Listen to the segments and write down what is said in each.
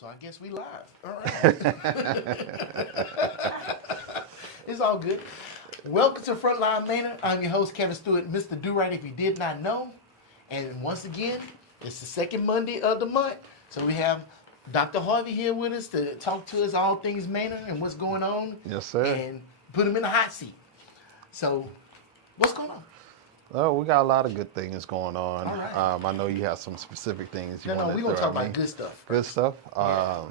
So I guess we live. All right. It's all good. Welcome to Frontline Manor. I'm your host, Kevin Stewart, Mr. Do-Right, if you did not know. And once again, it's the second Monday of the month. So we have Dr. Harvey here with us to talk to us all things Manor and what's going on. Yes, sir. And put him in the hot seat. So, what's going on? Oh, we got a lot of good things going on. All right. I know you have some specific things you No, want to we're going to talk about good stuff. Good stuff. Yeah.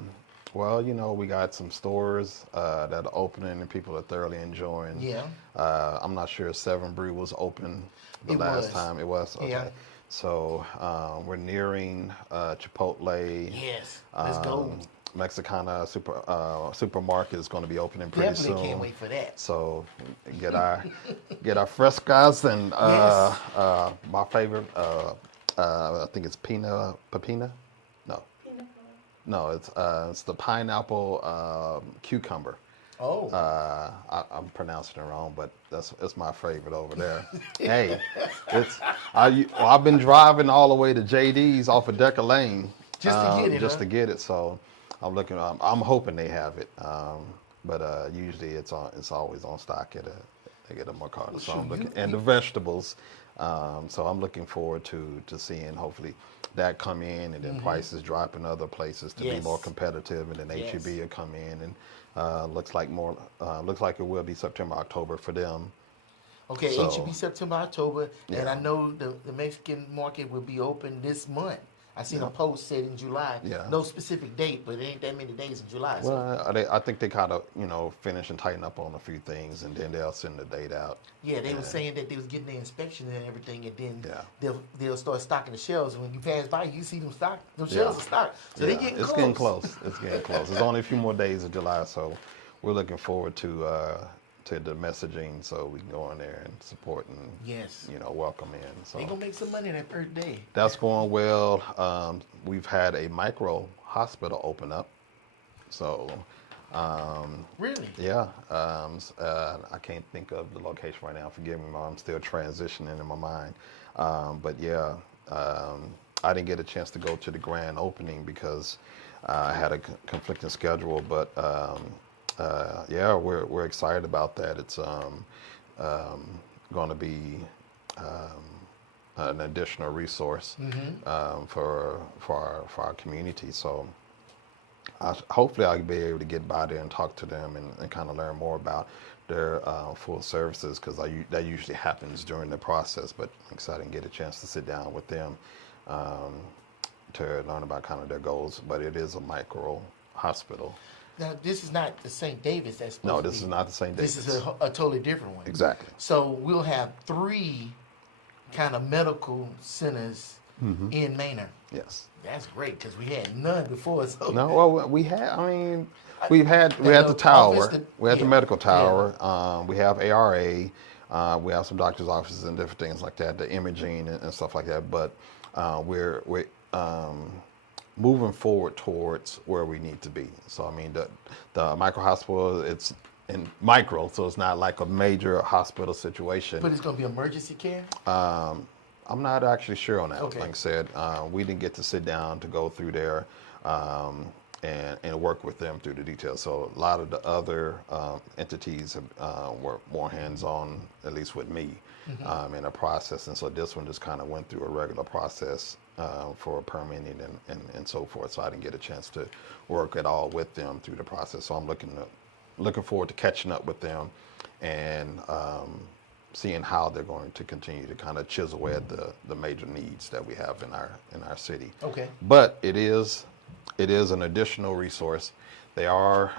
Well, you know, we got some stores that are opening and people are thoroughly enjoying. Yeah. I'm not sure if Seven Brew was open the It last was. time. It was? Okay. Yeah. So we're nearing Chipotle. Yes. Let's go. Mexicana supermarket is going to be opening pretty soon. Definitely can't wait for that. So get our frescas and Yes. my favorite. I think it's pepina. No, it's the pineapple cucumber. Oh. I'm pronouncing it wrong, but it's my favorite over there. Hey, I've been driving all the way to JD's off of Decker Lane Just to get it, just huh? to get it. So I'm looking. I'm hoping they have it, but usually it's always on stock at a Mercado. So I'm looking, and the vegetables. So I'm looking forward to seeing hopefully that come in, and then prices drop in other places to be more Yes. competitive, and then Yes. HEB will come in, and looks like it will be September, October for them. Okay, So- HEB September, October, and Yeah. I know the Mexican market will be open this month. I seen a post said in July. Yeah. No specific date, but it ain't that many days in July. So. Well, I think they kind of finish and tighten up on a few things, and then they'll send the date out. Yeah, they were saying that they was getting the inspection and everything, and then Yeah. they'll start stocking the shelves. And when you pass by, you see them shelves Yeah. are stocked. So Yeah, they getting it's close. getting close. It's getting close. There's only a few more days of July, so we're looking forward to the messaging, so we can go in there and support and Yes. welcome in. So They gonna make some money that first day. that's going well. We've had a micro hospital open up, so Really? yeah. I can't think of the location right now. Forgive me, I'm still transitioning in my mind. But yeah, I didn't get a chance to go to the grand opening because I had a conflicting schedule. But yeah, we're excited about that. It's going to be an additional resource for our community. So hopefully I'll be able to get by there and talk to them and kind of learn more about their full services, because that usually happens during the process. But I'm excited to get a chance to sit down with them to learn about kind of their goals. But it is a micro hospital. Now this is not the St. David's that's supposed No, to this be. is not the same This David's. is a totally different one. Exactly. So we'll have 3 kind of medical centers in Manor. Yes. That's great because we had none before. So No, well, we had. I mean, we had the tower. We had the medical tower. We have ARA. We have some doctors' offices and different things like that, the imaging and stuff like that. But we're moving forward towards where we need to be. So I mean, the micro hospital, it's in micro, so it's not like a major hospital situation. But it's going to be emergency care? I'm not actually sure on that. Okay. Like I said, we didn't get to sit down to go through there and work with them through the details. So a lot of the other entities were more hands-on, at least with me, in the process. And so this one just kind of went through a regular process for permitting and so forth. So I didn't get a chance to work at all with them through the process. So I'm looking forward to catching up with them and seeing how they're going to continue to kind of chisel away at the major needs that we have in our city. Okay. But it is an additional resource. They are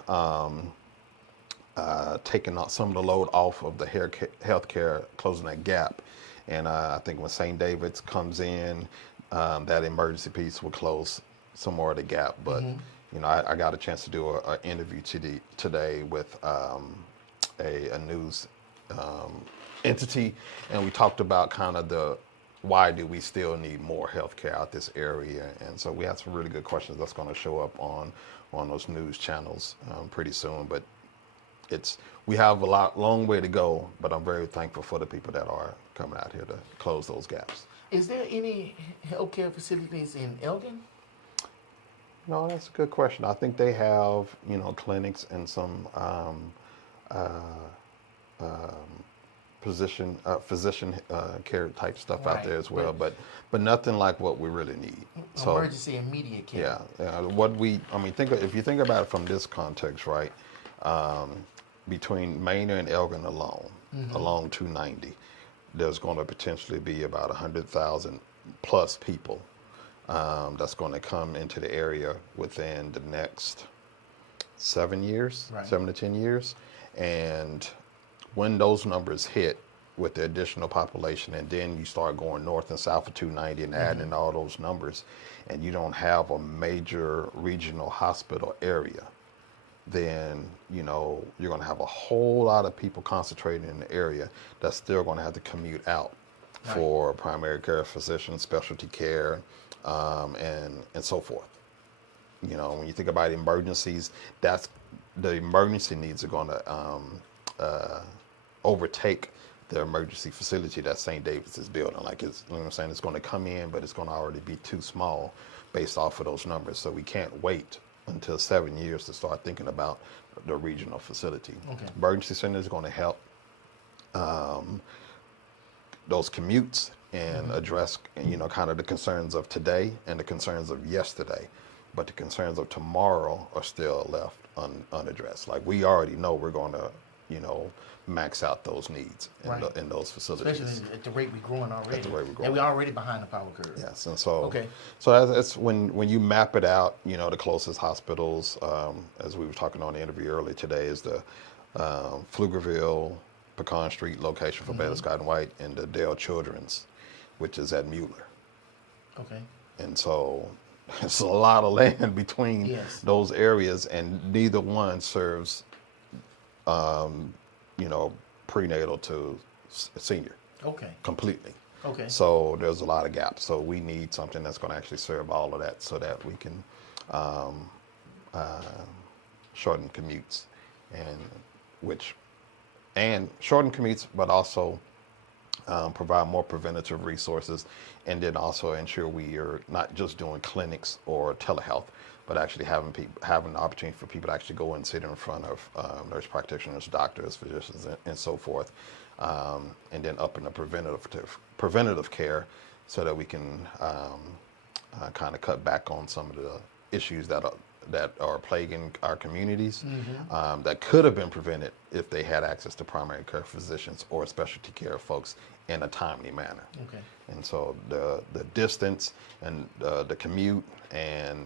taking out some of the load off of the healthcare, closing that gap. And I think when St. David's comes in, that emergency piece will close some more of the gap. But I got a chance to do an interview today with a news entity, and we talked about kind of why do we still need more healthcare out this area. And so we had some really good questions that's going to show up on those news channels pretty soon. But we have a long way to go, but I'm very thankful for the people that are coming out here to close those gaps. Is there any healthcare facilities in Elgin? No, that's a good question. I think they have, clinics and some uh, um, physician care type stuff out Right. there as well, but nothing like what we really need. So Emergency immediate care. if you think about it from this context, right? Um, Between Manor and Elgin alone, along 290, there's going to potentially be about 100,000 plus people that's going to come into the area within the next 7 years, Right. 7 to 10 years. And when those numbers hit with the additional population, and then you start going north and south of 290 and adding in all those numbers, and you don't have a major regional hospital area, then you're going to have a whole lot of people concentrated in the area that's still going to have to commute out for primary care physicians, specialty care, and so forth. When you think about emergencies, that's the emergency needs are going to overtake the emergency facility that St. David's is building. Like it's, you know what I'm saying, it's going to come in, but it's going to already be too small based off of those numbers. So we can't wait until 7 years to start thinking about the regional facility. Okay. Emergency center is going to help those commutes and address, kind of the concerns of today and the concerns of yesterday. But the concerns of tomorrow are still left unaddressed. Like we already know we're going to, max out those needs in those facilities. Especially at the rate we're growing already. At the rate we're growing. And we're already behind the power curve. Yes, and so Okay. so that's when you map it out. The closest hospitals, as we were talking on the interview earlier today, is the Pflugerville, Pecan Street location for Beta Scott and White, and the Dale Children's, which is at Mueller. Okay. And so it's a lot of land between those areas, and neither one serves, prenatal to senior. Okay. Completely. Okay. So there's a lot of gaps. So we need something that's going to actually serve all of that, so that we can shorten commutes, and shorten commutes, but also provide more preventative resources, and then also ensure we are not just doing clinics or telehealth, but actually having the opportunity for people to actually go and sit in front of nurse practitioners, doctors, physicians, and so forth, and then up in the preventative care, so that we can kind of cut back on some of the issues that are plaguing our communities, that could have been prevented if they had access to primary care physicians or specialty care folks in a timely manner. Okay. And so the distance and the commute and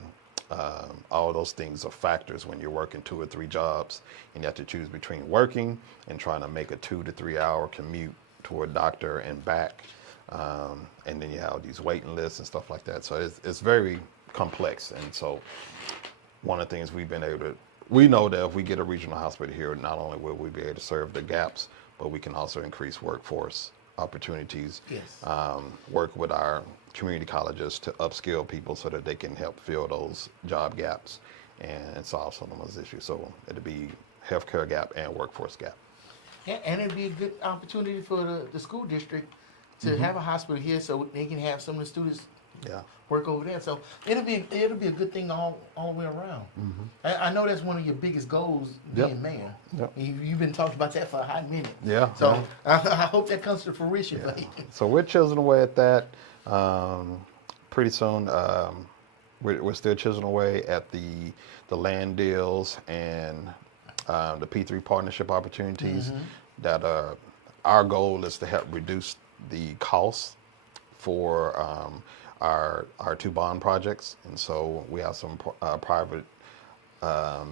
all those things are factors when you're working 2 or 3 jobs, and you have to choose between working and trying to make a 2 to 3 hour commute to a doctor and back, and then you have these waiting lists and stuff like that. So it's very complex. And so one of the things we know that if we get a regional hospital here, not only will we be able to serve the gaps, but we can also increase workforce opportunities, work with our community colleges to upskill people so that they can help fill those job gaps and solve some of those issues. So it'll be healthcare gap and workforce gap. And it'd be a good opportunity for the school district to have a hospital here, so they can have some of the students work over there. So it'll be a good thing all the way around. I know that's one of your biggest goals, being mayor. You've been talking about that for a hot minute. So I hope that comes to fruition for you. So we're chiseling away at that. Pretty soon, we're still chiseling away at the land deals and the P3 partnership opportunities. That our goal is to help reduce the costs for our 2 bond projects. And so we have some private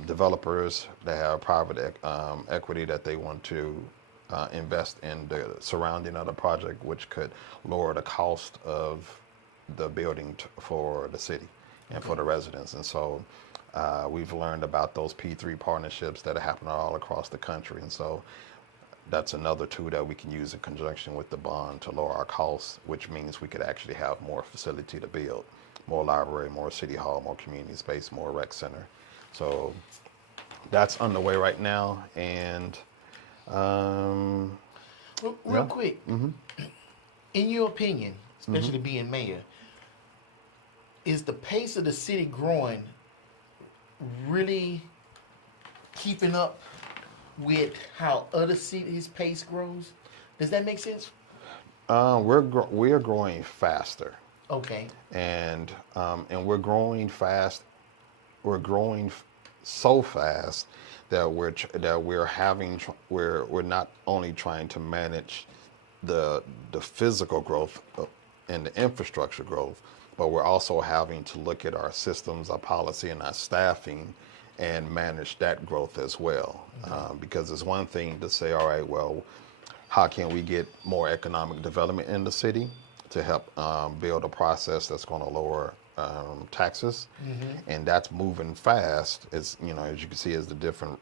developers that have private equity that they want to invest in the surrounding of the project, which could lower the cost of the building for the city and for the residents. And so we've learned about those P3 partnerships that are happening all across the country. And so that's another tool that we can use in conjunction with the bond to lower our costs, which means we could actually have more facility to build, more library, more city hall, more community space, more rec center. So that's underway right now. And real quick, in your opinion, especially being mayor, is the pace of the city growing really keeping up with how other cities' pace grows? Does that make sense? We are growing faster, Okay. and we're growing fast. We're growing so fast that we're having we're not only trying to manage the physical growth and the infrastructure growth, but we're also having to look at our systems, our policy, and our staffing, and manage that growth as well. Because it's one thing to say, all right, well, how can we get more economic development in the city to help build a process that's going to lower taxes, and that's moving fast. As you know, as you can see, as the different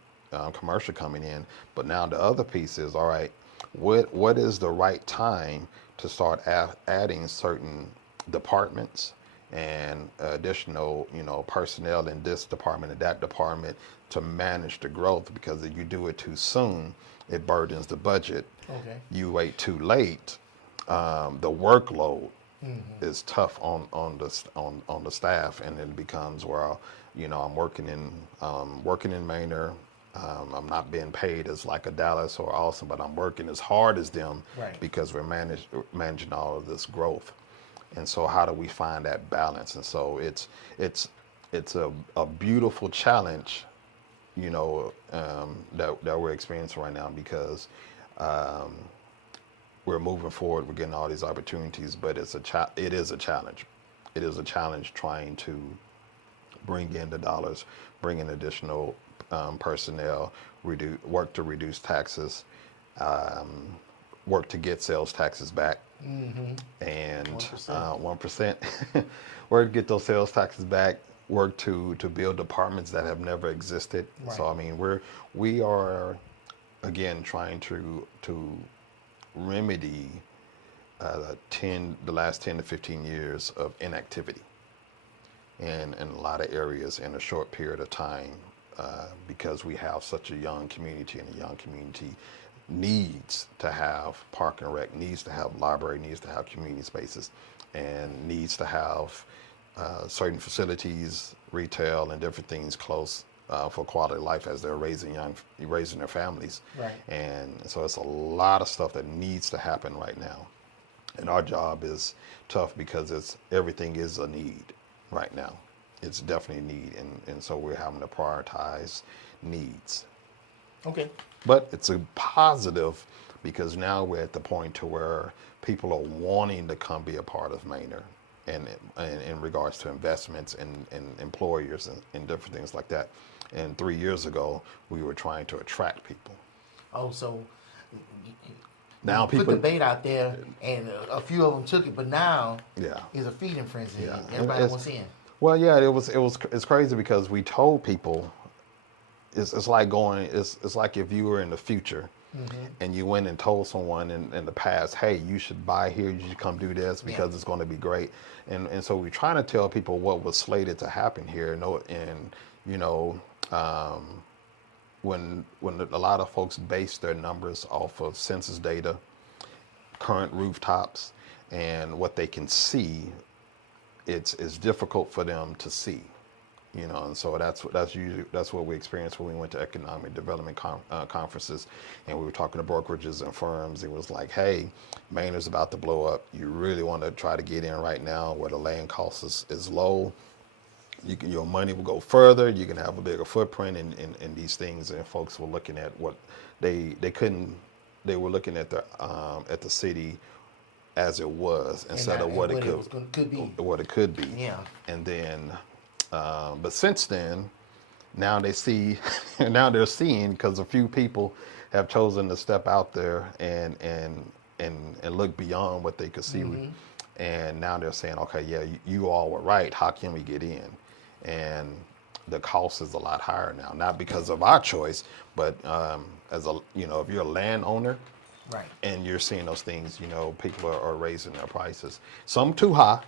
commercial coming in. But now the other piece is, all right, what is the right time to start adding certain departments and additional, personnel in this department and that department to manage the growth? Because if you do it too soon, it burdens the budget. Okay. You wait too late, the workload is tough on the staff, and it becomes, well, I'm working in Manor. I'm not being paid as like a Dallas or Austin, but I'm working as hard as them, Right. because we're managing all of this growth. And so how do we find that balance? And so it's a beautiful challenge, that we're experiencing right now, because we're moving forward. We're getting all these opportunities, but it is a challenge. It is a challenge trying to bring in the dollars, bring in additional personnel, work to reduce taxes, work to get sales taxes back, and 1%. Work to get those sales taxes back. Work to build departments that have never existed. Right. So I mean, we are again trying to remedy the last 10 to 15 years of inactivity in a lot of areas in a short period of time, because we have such a young community, and a young community needs to have park and rec, needs to have library, needs to have community spaces, and needs to have certain facilities, retail, and different things close for quality of life as they're raising their families. Right. And so it's a lot of stuff that needs to happen right now. And our job is tough because everything is a need right now. It's definitely a need. And so we're having to prioritize needs. Okay. But it's a positive, because now we're at the point to where people are wanting to come be a part of Manor, and in regards to investments and employers and different things like that. And 3 years ago, we were trying to attract people. Oh, so Now you people put the bait out there, and a few of them took it, but now Yeah. it's a feeding frenzy. Yeah. Everybody wants in. Well, yeah, it's crazy, because we told people it's like it's like if you were in the future, and you went and told someone in the past, hey, you should buy here, you should come do this because it's going to be great. And so we're trying to tell people what was slated to happen here. When a lot of folks base their numbers off of census data, current rooftops, and what they can see, it's difficult for them to see. And so that's what we experienced when we went to economic development conferences, and we were talking to brokerages and firms. It was like, hey, Manor's about to blow up. You really want to try to get in right now where the land cost is low. Your money will go further. You can have a bigger footprint in these things. And folks were looking at what they were looking at the city as it was, instead of what it could be. Yeah. And then, but since then, now they're seeing, because a few people have chosen to step out there and look beyond what they could see. And now they're saying, okay, yeah, you all were right. How can we get in? And the cost is a lot higher now, not because of our choice, but if you're a landowner, right, and you're seeing those things, people are raising their prices. Some too high.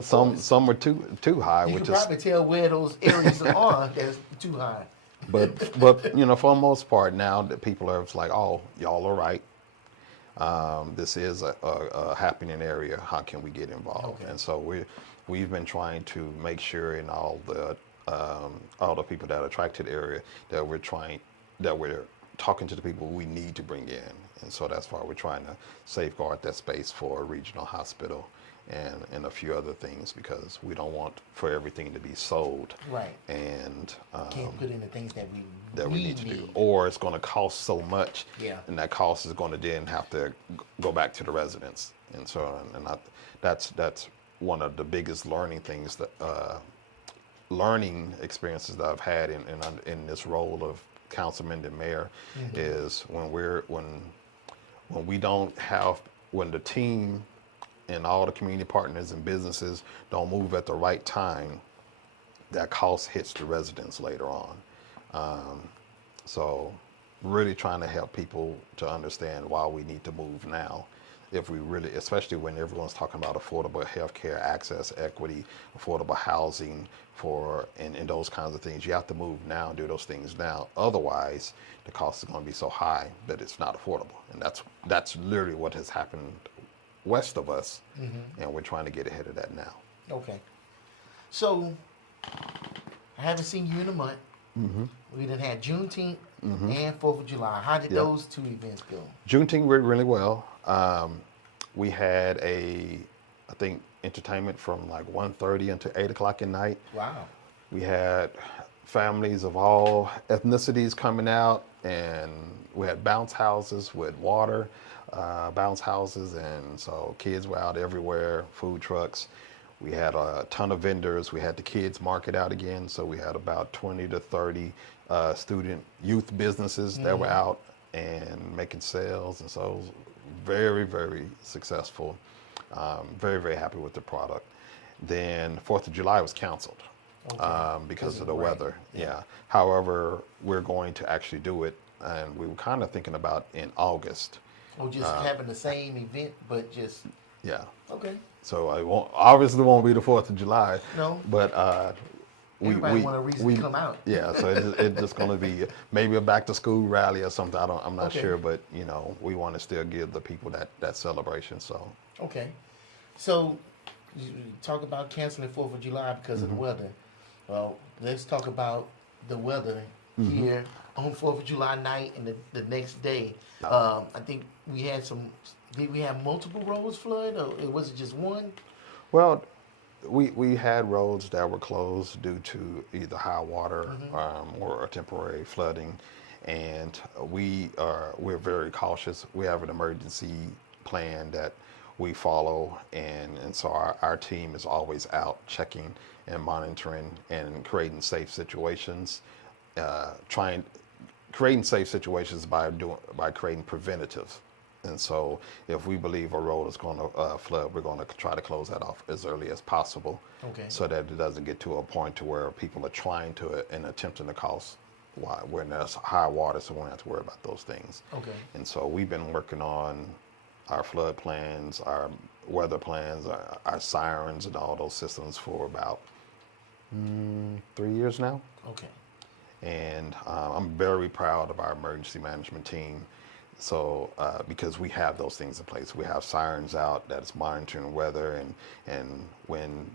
Some are too high. You can probably tell where those areas are that's too high. But for the most part now, that people are like, oh, y'all are right. This is a happening area. How can we get involved? Okay. And so we've been trying to make sure in all the all the people that attract to the area that we're talking to the people we need to bring in. And so that's why we're trying to safeguard that space for a regional hospital and a few other things, because we don't want for everything to be sold. Right. And can't put in the things that we need to do, or it's going to cost so much, Yeah. and that cost is going to then have to go back to the residents. And so, that's one of the biggest learning things that learning experiences that I've had in this role of councilman and mayor, is when the team and all the community partners and businesses don't move at the right time, that cost hits the residents later on. So really trying to help people to understand why we need to move now. If we really, especially when everyone's talking about affordable healthcare access, equity, affordable housing and those kinds of things, you have to move now and do those things now. Otherwise, the cost is going to be so high that it's not affordable. And that's literally what has happened west of us, and we're trying to get ahead of that now. Okay. So, I haven't seen you in a month. We done had Juneteenth and 4th of July. How did those two events go? Juneteenth went really well. We had I think, entertainment from like 1:30 until 8 o'clock at night. Wow. We had families of all ethnicities coming out, and we had bounce houses with water, bounce houses, and so kids were out everywhere, food trucks. We had a ton of vendors. We had the kids market out again, so we had about 20 to 30 youth businesses that were out and making sales, and so it was very, very successful. Very, very happy with the product. Then 4th of July was canceled because of the weather. Yeah. However, we're going to actually do it, and we were kind of thinking about in August. Oh, just having the same event, but just... Yeah. Okay. So it won't be the 4th of July. No. But everybody want a reason to come out. Yeah. So it's just going to be maybe a back to school rally or something. I'm not sure, but we want to still give the people that celebration. So. Okay. So you talk about canceling 4th of July because of the weather. Well, let's talk about the weather here on 4th of July night and the next day. I think we had did we have multiple roads flood, or was it just one? Well, we had roads that were closed due to either high water or a temporary flooding, and we're very cautious. We have an emergency plan that we follow, and so our team is always out checking and monitoring and creating safe situations. Creating safe situations by creating preventative. And so if we believe a road is going to flood, we're going to try to close that off as early as possible, so that it doesn't get to a point to where people are trying to and attempting to cause when there's high water, so we don't have to worry about those things. Okay. And so we've been working on our flood plans, our weather plans, our sirens, and all those systems for about 3 years now. Okay. And I'm very proud of our emergency management team. So because we have those things in place, we have sirens out that's monitoring weather, and when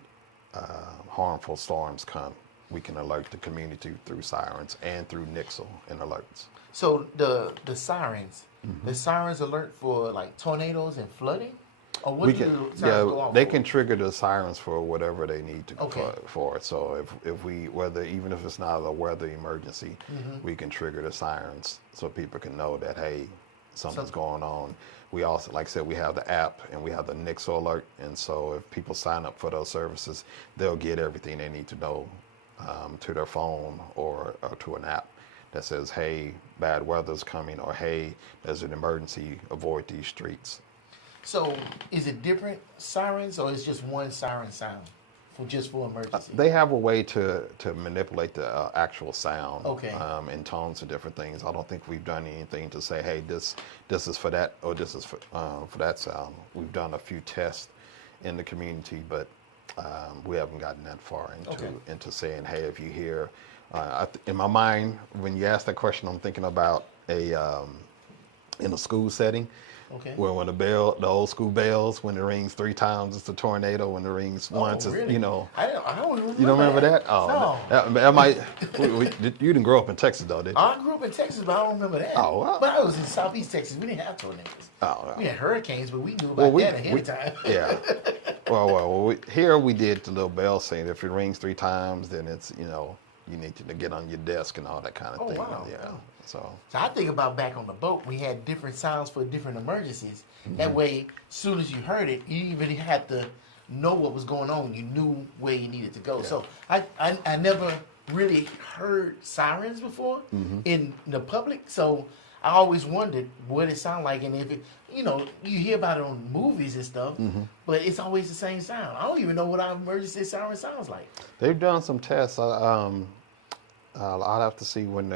harmful storms come, we can alert the community through sirens and through Nixle and alerts. So the sirens, the sirens alert for like tornadoes and flooding, or what do the sirens go off they for? can trigger the sirens for whatever they need to for it. So even if it's not a weather emergency, we can trigger the sirens so people can know that hey, something's going on. We also, like I said, we have the app and we have the Nixle alert, and so if people sign up for those services, they'll get everything they need to know to their phone or to an app that says, hey, bad weather's coming, or hey, there's an emergency, avoid these streets. So is it different sirens, or is just one siren sound for emergency? They have a way to manipulate the actual sound in tones of different things. I don't think we've done anything to say, hey, this is for that, or this is for that sound. We've done a few tests in the community, but we haven't gotten that far into saying, hey, if you hear, in my mind, when you ask that question, I'm thinking about in a school setting. Okay. Well, when the old school bells, when it rings 3 times, it's a tornado. When it rings once, it's, really? you know. I don't remember. You don't remember that? No. That might. You didn't grow up in Texas, though, did you? I grew up in Texas, but I don't remember that. Oh, well. But I was in Southeast Texas. We didn't have tornadoes. Oh, well. We had hurricanes, but we knew about that ahead of time. Yeah. Well, here we did the little bell saying if it rings 3 times, then it's, you know, you need to get on your desk and all that kind of thing. Wow. Yeah. Wow. So I think about back on the boat, we had different sounds for different emergencies. That way, as soon as you heard it, you even had to know what was going on. You knew where you needed to go. Yeah. So I never really heard sirens before in the public. So I always wondered what it sounded like, and if it, you know, you hear about it on movies and stuff, but it's always the same sound. I don't even know what our emergency siren sounds like. They've done some tests. I'll have to see when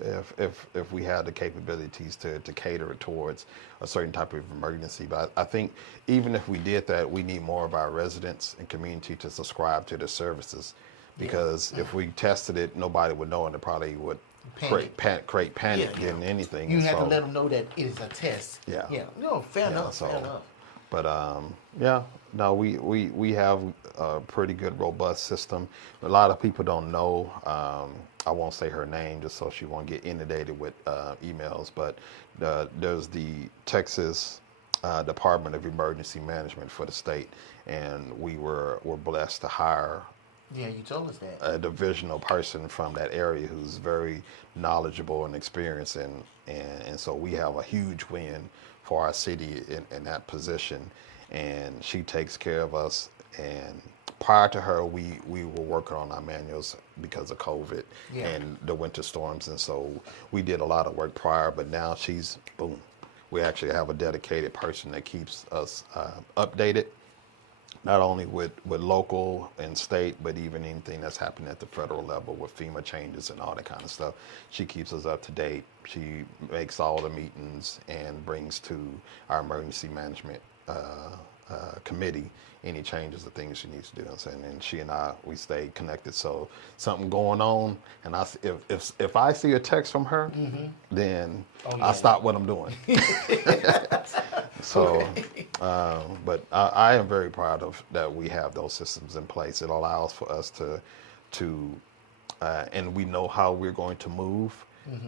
if we had the capabilities to cater it towards a certain type of emergency. But I think even if we did that, we need more of our residents and community to subscribe to the services, because if we tested it, nobody would know, and it probably would create panic than anything. You have to let them know that it is a test. Yeah. Yeah. No, fair enough. Fair enough. But we have a pretty good, robust system. A lot of people don't know. I won't say her name just so she won't get inundated with emails. But there's the Texas Department of Emergency Management for the state, and we're blessed to hire. Yeah, you told us that. A divisional person from that area who's very knowledgeable and experienced, and so we have a huge win for our city in that position, and she takes care of us. And prior to her, we were working on our manuals because of COVID and the winter storms, and so we did a lot of work prior, but now she's, boom, we actually have a dedicated person that keeps us updated, not only with local and state, but even anything that's happening at the federal level with FEMA changes and all that kind of stuff. She keeps us up to date. She makes all the meetings and brings to our emergency management committee any changes or things she needs to do. And she and I, we stay connected. So something going on, and if I see a text from her, then I stop what I'm doing. So, but I am very proud of that we have those systems in place. It allows for us to and we know how we're going to move.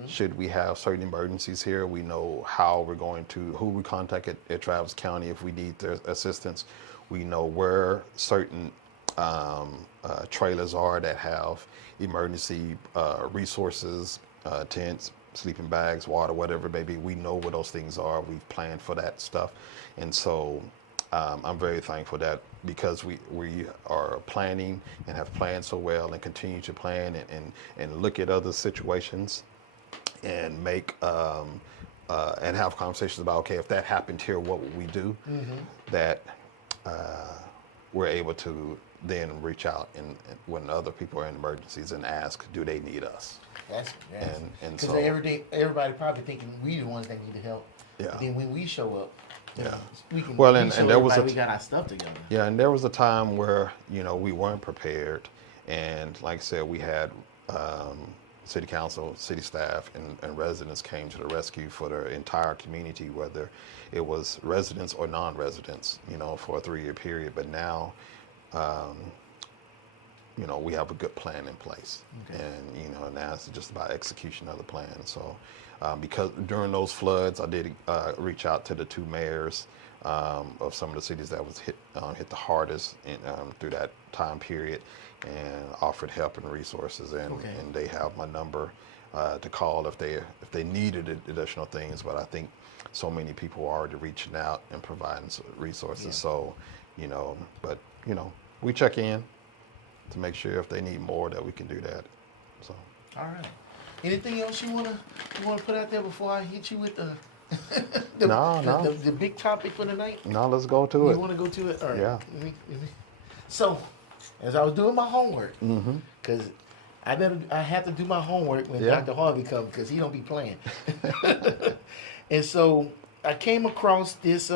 Should we have certain emergencies here, we know how we're going to, who we contact at Travis County if we need their assistance. We know where certain trailers are that have emergency resources, tents, sleeping bags, water, whatever it may be. We know where those things are. We've planned for that stuff. And so I'm very thankful that because we are planning and have planned so well and continue to plan and look at other situations and make and have conversations about, okay, if that happened here, what would we do? That we're able to then reach out and when other people are in emergencies and ask, do they need us? Yes. And because so everybody probably thinking we the ones that need the help. Yeah. But then when we show up, we can. Well, we and show there was we got our stuff together. Yeah, and there was a time where we weren't prepared, and like I said, we had city council, city staff, and residents came to the rescue for the entire community, whether it was residents or non-residents, for a 3-year period. But now, we have a good plan in place, and now it's just about execution of the plan. So, because during those floods, I did reach out to the 2 mayors of some of the cities that was hit the hardest through that time period, and offered help and resources, and they have my number to call if they needed additional things. But I think so many people are already reaching out and providing resources. So, but we check in to make sure if they need more that we can do that. So. All right. Anything else you wanna put out there before I hit you with the the big topic for the night? No, let's go to it. You want to go to it? All right. Yeah. So, as I was doing my homework, because I have to do my homework when Dr. Harvey comes, because he don't be playing. And so I came across this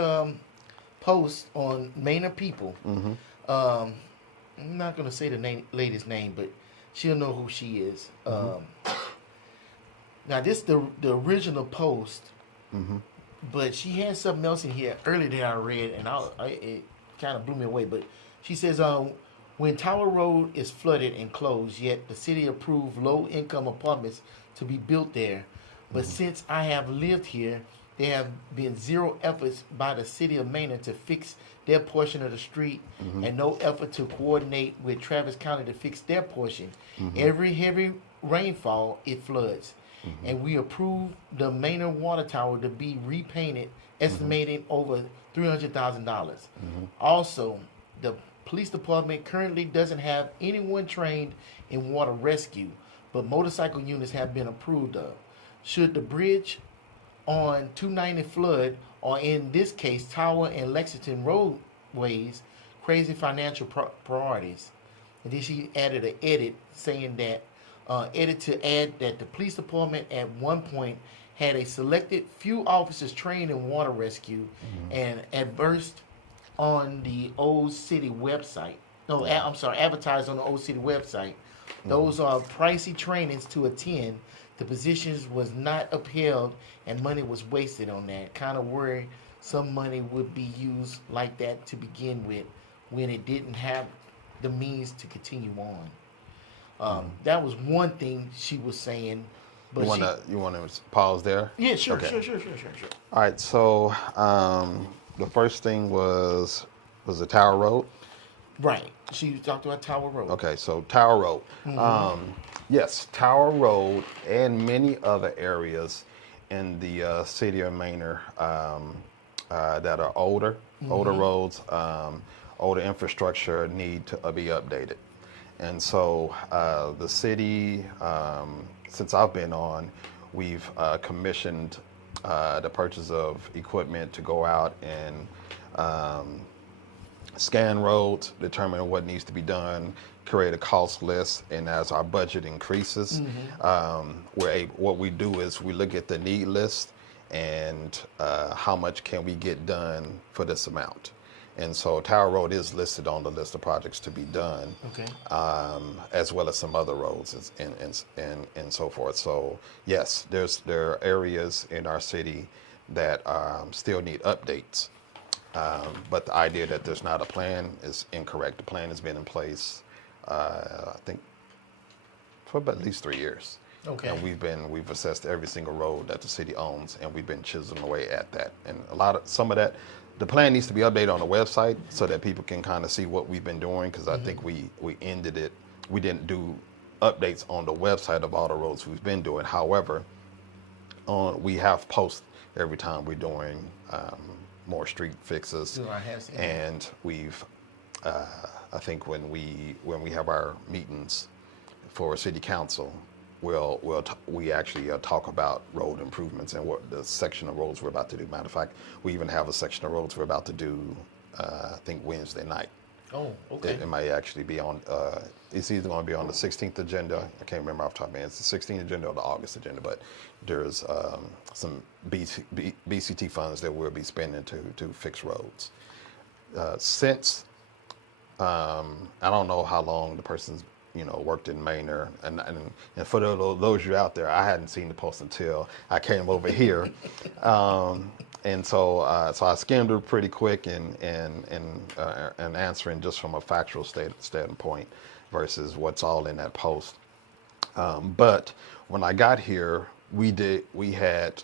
post on Manor People. I'm not going to say the lady's name, but she'll know who she is. Now, this the original post But she had something else in here earlier that I read, and it kind of blew me away. But she says, when Tower Road is flooded and closed, yet the city approved low-income apartments to be built there. But since I have lived here, there have been zero efforts by the city of Manor to fix their portion of the street, and no effort to coordinate with Travis County to fix their portion. Every heavy rainfall, it floods. And we approved the Manor Water Tower to be repainted, estimating over $300,000. Also, the police department currently doesn't have anyone trained in water rescue, but motorcycle units have been approved of. Should the bridge on 290 flood, or in this case, Tower and Lexington roadways, crazy financial priorities. And then she added an edit saying that, edit to add that the police department at one point had a selected few officers trained in water rescue and adversed on the Old City website. No, I'm sorry, advertised on the Old City website. Those are pricey trainings to attend. The positions was not upheld and money was wasted on that. Kind of worry some money would be used like that to begin with when it didn't have the means to continue on. That was one thing she was saying. But you want to pause there? Yeah, sure, Okay. sure. All right. So the first thing was the Tower Road. Right. She talked about Tower Road. Okay, so Tower Road. Yes, Tower Road and many other areas in the city of Manor that are older roads, older infrastructure need to be updated. And so the city, since I've been on, we've commissioned the purchase of equipment to go out and scan roads, determine what needs to be done, create a cost list, and as our budget increases, what we do is we look at the need list and how much can we get done for this amount. And so Tower Road is listed on the list of projects to be done, as well as some other roads and so forth. So yes, there are areas in our city that still need updates. But the idea that there's not a plan is incorrect. The plan has been in place, I think, for about at least 3 years. Okay. And we've assessed every single road that the city owns, and we've been chiseling away at that. And some of that, the plan needs to be updated on the website so that people can kind of see what we've been doing. Because I think we ended it. We didn't do updates on the website of all the roads we've been doing. However, we have posts every time we're doing more street fixes, and we've I think when we have our meetings for city council, we actually talk about road improvements and what the section of roads we're about to do. Matter of fact, we even have a section of roads we're about to do I think Wednesday night. Oh, okay. It might actually be on it's either going to be on the 16th agenda. I can't remember off the top of my head. It's the 16th agenda or the August agenda, but there's some BCT funds that we'll be spending to fix roads. Since I don't know how long the person's worked in Manor, and for those you out there, I hadn't seen the post until I came over here, and so I skimmed it pretty quick and answering just from a factual standpoint versus what's all in that post. But when I got here, we had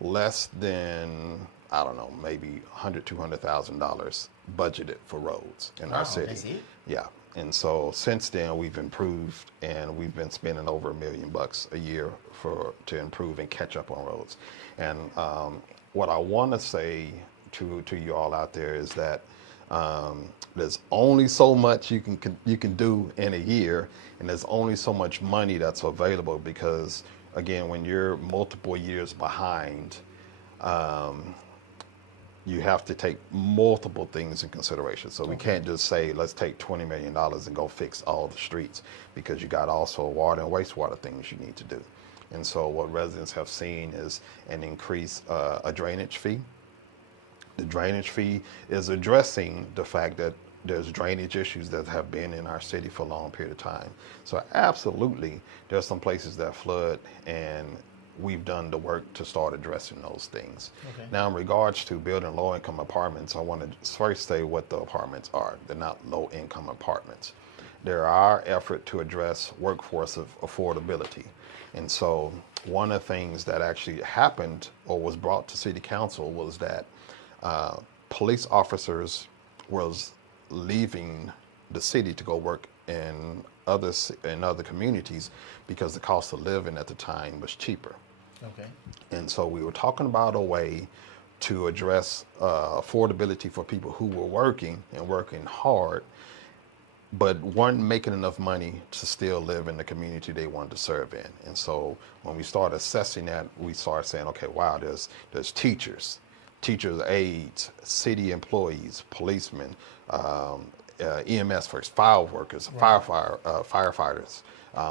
less than, I don't know, maybe $200,000 budgeted for roads in our city. That's it? Yeah. And so since then we've improved, and we've been spending over $1 million a year to improve and catch up on roads. And what I want to say to you all out there is that there's only so much you can do in a year, and there's only so much money that's available, because again, when you're multiple years behind, you have to take multiple things in consideration. So we can't just say, let's take $20 million and go fix all the streets, because you got also water and wastewater things you need to do. And so what residents have seen is an increase, a drainage fee. The drainage fee is addressing the fact that there's drainage issues that have been in our city for a long period of time. So absolutely, there's some places that flood, and we've done the work to start addressing those things. Okay. Now, in regards to building low-income apartments, I want to first say what the apartments are. They're not low-income apartments. They're our effort to address workforce affordability. And so one of the things that actually happened or was brought to City Council was that police officers was leaving the city to go work in other communities because the cost of living at the time was cheaper. Okay. And so we were talking about a way to address affordability for people who were working and working hard, but weren't making enough money to still live in the community they wanted to serve in. And so when we started assessing that, we started saying, okay, wow, there's teachers, aides, city employees, policemen, EMS folks, fire workers, right. Firefighters.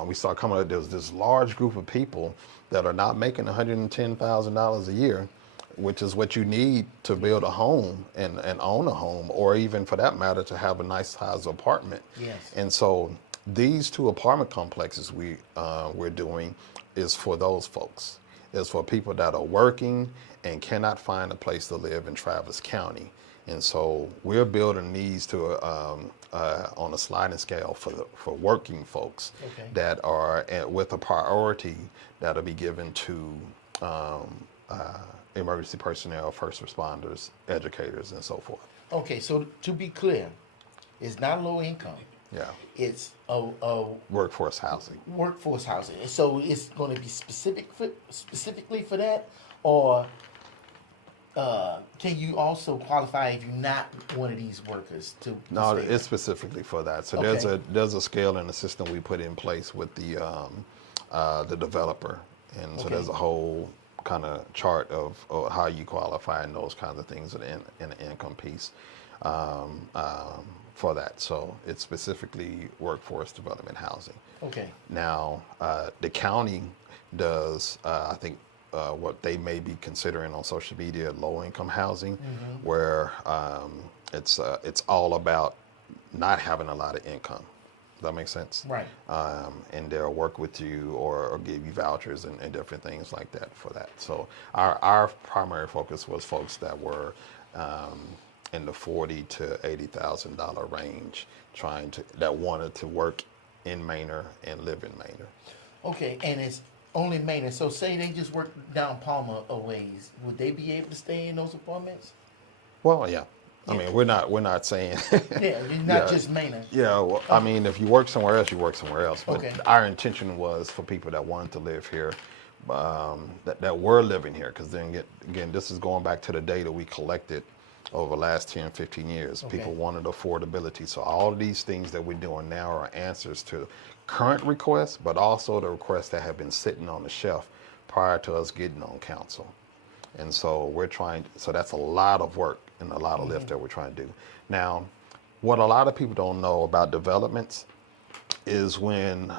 We started coming up, there's this large group of people that are not making $110,000 a year, which is what you need to build a home and own a home, or even for that matter, to have a nice size apartment. Yes. And so these 2 apartment complexes we're doing is for those folks. It's for people that are working and cannot find a place to live in Travis County. And so we're building these to on a sliding scale for working folks. Okay. That are with a priority that'll be given to emergency personnel, first responders, educators, and so forth. Okay, so to be clear, it's not low income. Yeah. It's a workforce housing. Workforce housing. And so it's going to be specifically for that, or can you also qualify if you're not one of these workers to? No, it's specifically for that. So okay. there's a scale and a system we put in place with the developer, and so okay. there's a whole kind of chart of how you qualify and those kinds of things in the income piece for that. So it's specifically workforce development housing. Okay. Now the county does I think. What they may be considering on social media, low-income housing, mm-hmm. where it's all about not having a lot of income. Does that make sense? Right. And they'll work with you or give you vouchers and different things like that for that. So our primary focus was folks that were in the $40,000 to $80,000 range, that wanted to work in Manor and live in Manor. Okay, and it's only Manor. So say they just work down Palmer a ways, would they be able to stay in those apartments? Well, yeah. I mean, we're not saying. Yeah, you're not just Manor. Yeah, well, okay. I mean, if you work somewhere else, you work somewhere else. But okay. Our intention was for people that wanted to live here, that were living here, because then again, this is going back to the data we collected over the last 10, 15 years. Okay. People wanted affordability. So all of these things that we're doing now are answers to current requests, but also the requests that have been sitting on the shelf prior to us getting on council. And so so that's a lot of work and a lot of lift that we're trying to do. Now, what a lot of people don't know about developments is when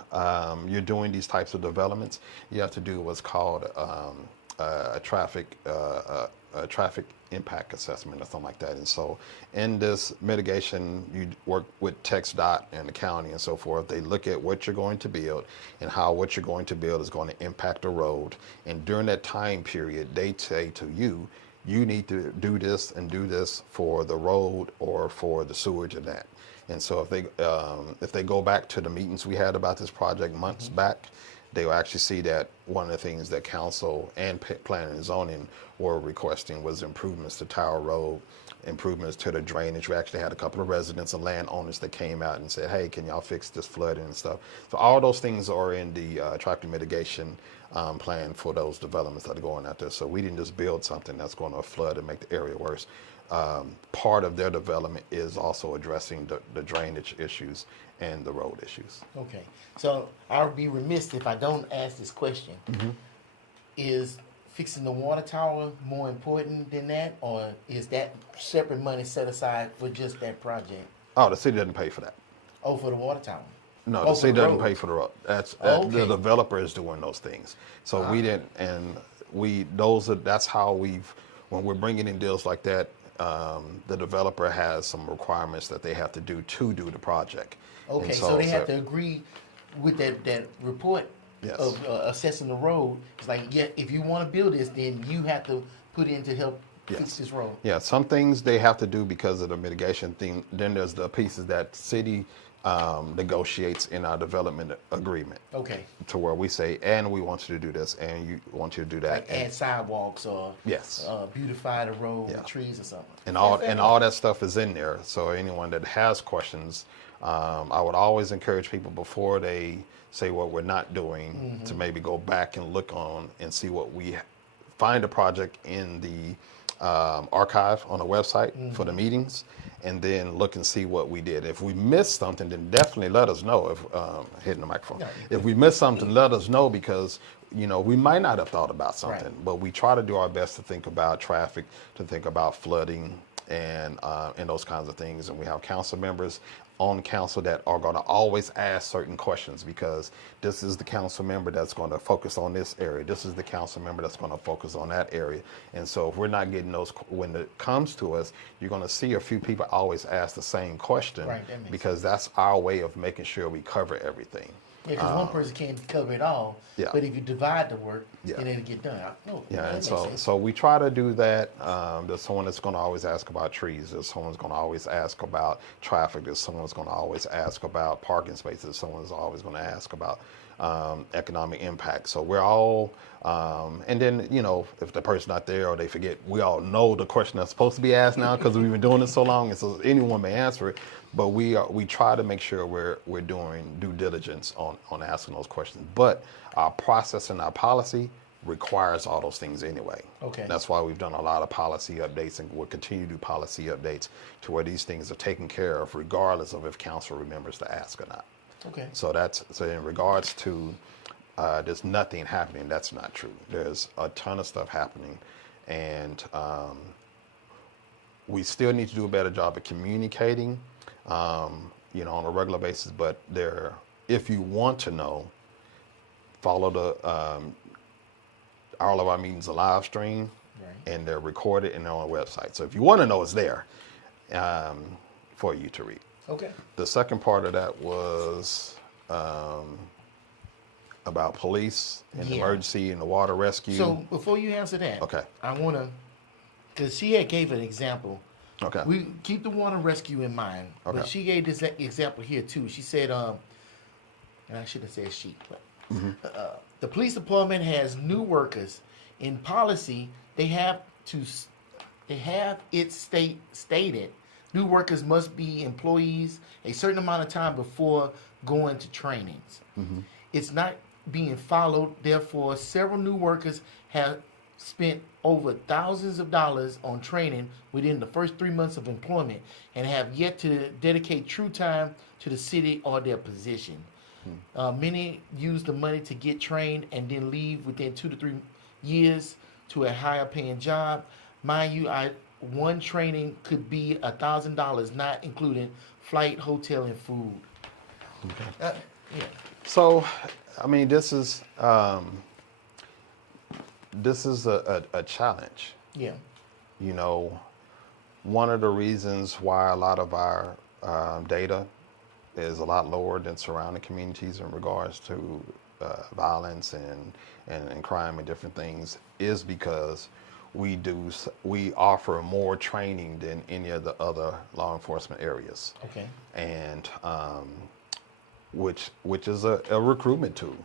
you're doing these types of developments, you have to do what's called a traffic impact assessment or something like that. And so in this mitigation, you work with TxDOT and the county and so forth. They look at what you're going to build and how what you're going to build is going to impact the road. And during that time period, they say to you, you need to do this and do this for the road or for the sewage and that. And so if they go back to the meetings we had about this project months mm-hmm. back, they will actually see that one of the things that council and planning and zoning were requesting was improvements to Tower Road, improvements to the drainage. We actually had a couple of residents and landowners that came out and said, hey, can y'all fix this flooding and stuff? So all those things are in the traffic mitigation plan for those developments that are going out there. So we didn't just build something that's going to flood and make the area worse. Part of their development is also addressing the drainage issues and the road issues. Okay. So I'll be remiss if I don't ask this question. Mm-hmm. Is fixing the water tower more important than that, or is that separate money set aside for just that project? Oh, the city doesn't pay for that. Oh, for the water tower? No, the city doesn't pay for the road. Okay. The developer is doing those things. So we didn't, and that's how when we're bringing in deals like that, the developer has some requirements that they have to do the project. Okay, so they have to agree with that report Yes. of assessing the road. It's like, yeah, if you want to build this, then you have to put in to help fix this road. Yeah, some things they have to do because of the mitigation thing. Then there's the pieces that city negotiates in our development agreement. Okay. To where we say, and we want you to do this, and you want you to do that. Like add sidewalks or yes, beautify the road with trees or something. And all that stuff is in there. So anyone that has questions, I would always encourage people before they say what we're not doing to maybe go back and look on and see what we find a project in the archive on the website for the meetings, and then look and see what we did. If we missed something, then definitely let us know. If hitting the microphone, if we missed something, let us know, because we might not have thought about something, but we try to do our best to think about traffic, to think about flooding, and those kinds of things. And we have council members on council that are going to always ask certain questions, because this is the council member that's going to focus on this area. This is the council member that's going to focus on that area. And so if we're not getting those, when it comes to us, you're going to see a few people always ask the same question, because that's our way of making sure we cover everything. Yeah, because one person can't cover it all. Yeah. But if you divide the work, then it'll get done. And so we try to do that. There's someone that's going to always ask about trees. There's someone's going to always ask about traffic. There's someone's going to always ask about parking spaces. Someone's always going to ask about economic impact. So we're all, and then, if the person's not there or they forget, we all know the question that's supposed to be asked now, because we've been doing it so long, and so anyone may answer it. But we try to make sure we're doing due diligence on asking those questions. But our process and our policy requires all those things anyway. Okay. That's why we've done a lot of policy updates, and we'll continue to do policy updates to where these things are taken care of, regardless of if council remembers to ask or not. Okay. So in regards to there's nothing happening, that's not true. There's a ton of stuff happening, and we still need to do a better job of communicating, on a regular basis. But if you want to know, follow all of our meetings are live stream, and they're recorded and they're on our website. So if you want to know, it's there for you to read. Okay. The second part of that was about police and emergency and the water rescue. So before you answer that, I want to, because she had gave an example. Okay. We keep the water rescue in mind, but she gave this example here too. She said, and I should have said she, but the police department has new workers. In policy, they have it stated new workers must be employees a certain amount of time before going to trainings. It's not being followed. Therefore, several new workers have spent over thousands of dollars on training within the first 3 months of employment and have yet to dedicate true time to the city or their position. Many use the money to get trained and then leave within 2 to 3 years to a higher paying job. Mind you, one training could be $1,000, not including flight, hotel, and food. Okay. So, I mean, this is a challenge. Yeah. One of the reasons why a lot of our data is a lot lower than surrounding communities in regards to violence and crime and different things is because we offer more training than any of the other law enforcement areas. Okay. And which is a recruitment tool.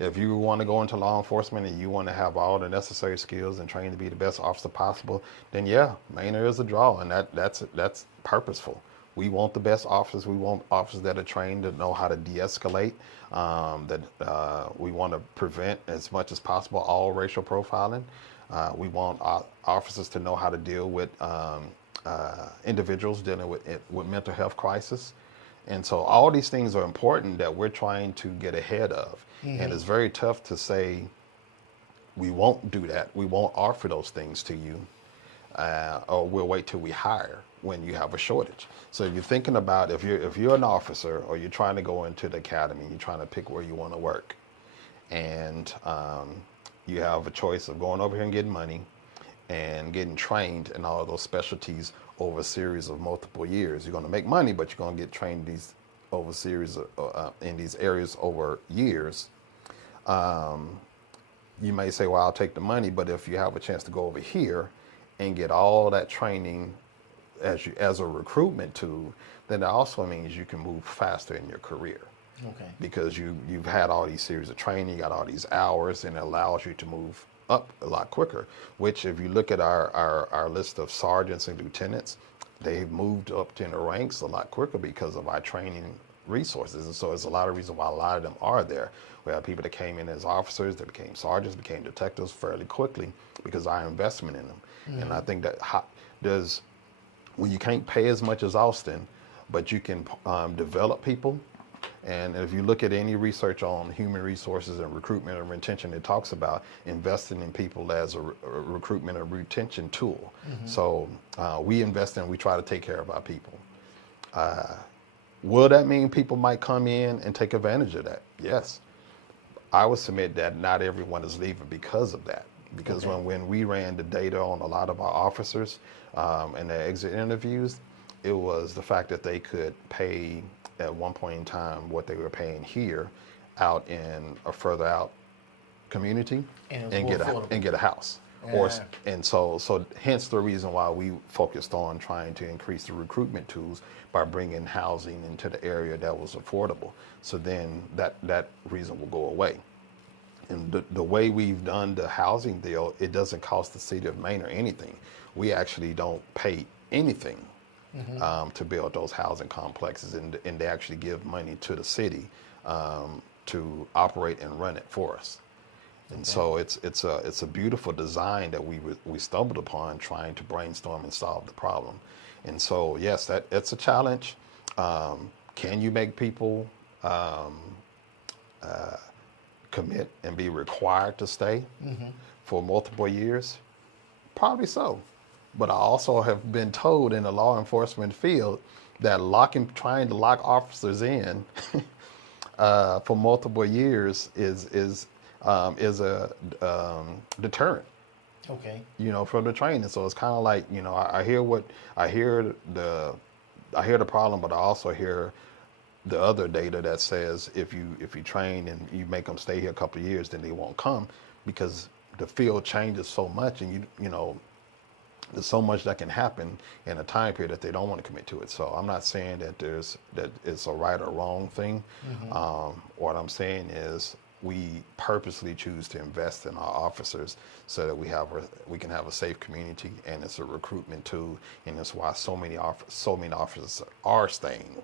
If you want to go into law enforcement and you want to have all the necessary skills and train to be the best officer possible, then Manor is a draw, and that's purposeful. We want the best officers. We want officers that are trained to know how to de-escalate. We want to prevent as much as possible all racial profiling. We want officers to know how to deal with individuals dealing with mental health crisis. And so all these things are important that we're trying to get ahead of. And it's very tough to say we won't do that. We won't offer those things to you, or we'll wait till we hire when you have a shortage. So if you're thinking about if you're an officer or you're trying to go into the academy, you're trying to pick where you want to work, and you have a choice of going over here and getting money and getting trained in all of those specialties over a series of multiple years. You're going to make money, but you're going to get trained over a series in these areas over years. You may say, well, I'll take the money, but if you have a chance to go over here and get all that training as a recruitment tool, then that also means you can move faster in your career. Okay. Because you've had all these series of training, you got all these hours, and it allows you to move up a lot quicker. Which, if you look at our list of sergeants and lieutenants, they've moved up in the ranks a lot quicker because of our training resources. And so there's a lot of reason why a lot of them are there. We have people that came in as officers, that became sergeants, became detectives fairly quickly because of our investment in them. Mm-hmm. And I think that when you can't pay as much as Austin, but you can develop people. And if you look at any research on human resources and recruitment and retention, it talks about investing in people as a recruitment and retention tool. Mm-hmm. So we invest in, we try to take care of our people. Will that mean people might come in and take advantage of that? Yes. I would submit that not everyone is leaving because of that. Because when we ran the data on a lot of our officers and their exit interviews, it was the fact that they could pay at one point in time what they were paying here out in a further out community and get a house. Yeah. And so hence the reason why we focused on trying to increase the recruitment tools by bringing housing into the area that was affordable. So then that reason will go away. And the way we've done the housing deal, it doesn't cost the city of Manor anything. We actually don't pay anything to build those housing complexes, and they actually give money to the city to operate and run it for us. And so it's a beautiful design that we stumbled upon trying to brainstorm and solve the problem. And so yes, it's a challenge. Can you make people commit and be required to stay for multiple years? Probably so. But I also have been told in the law enforcement field that trying to lock officers in for multiple years is a deterrent. Okay. From the training. So it's kind of like, I hear the problem, but I also hear the other data that says if you train and you make them stay here a couple of years, then they won't come, because the field changes so much, and there's so much that can happen in a time period that they don't want to commit to it. So I'm not saying that it's a right or wrong thing. What I'm saying is we purposely choose to invest in our officers so that we can have a safe community, and it's a recruitment tool, and that's why so many officers are staying,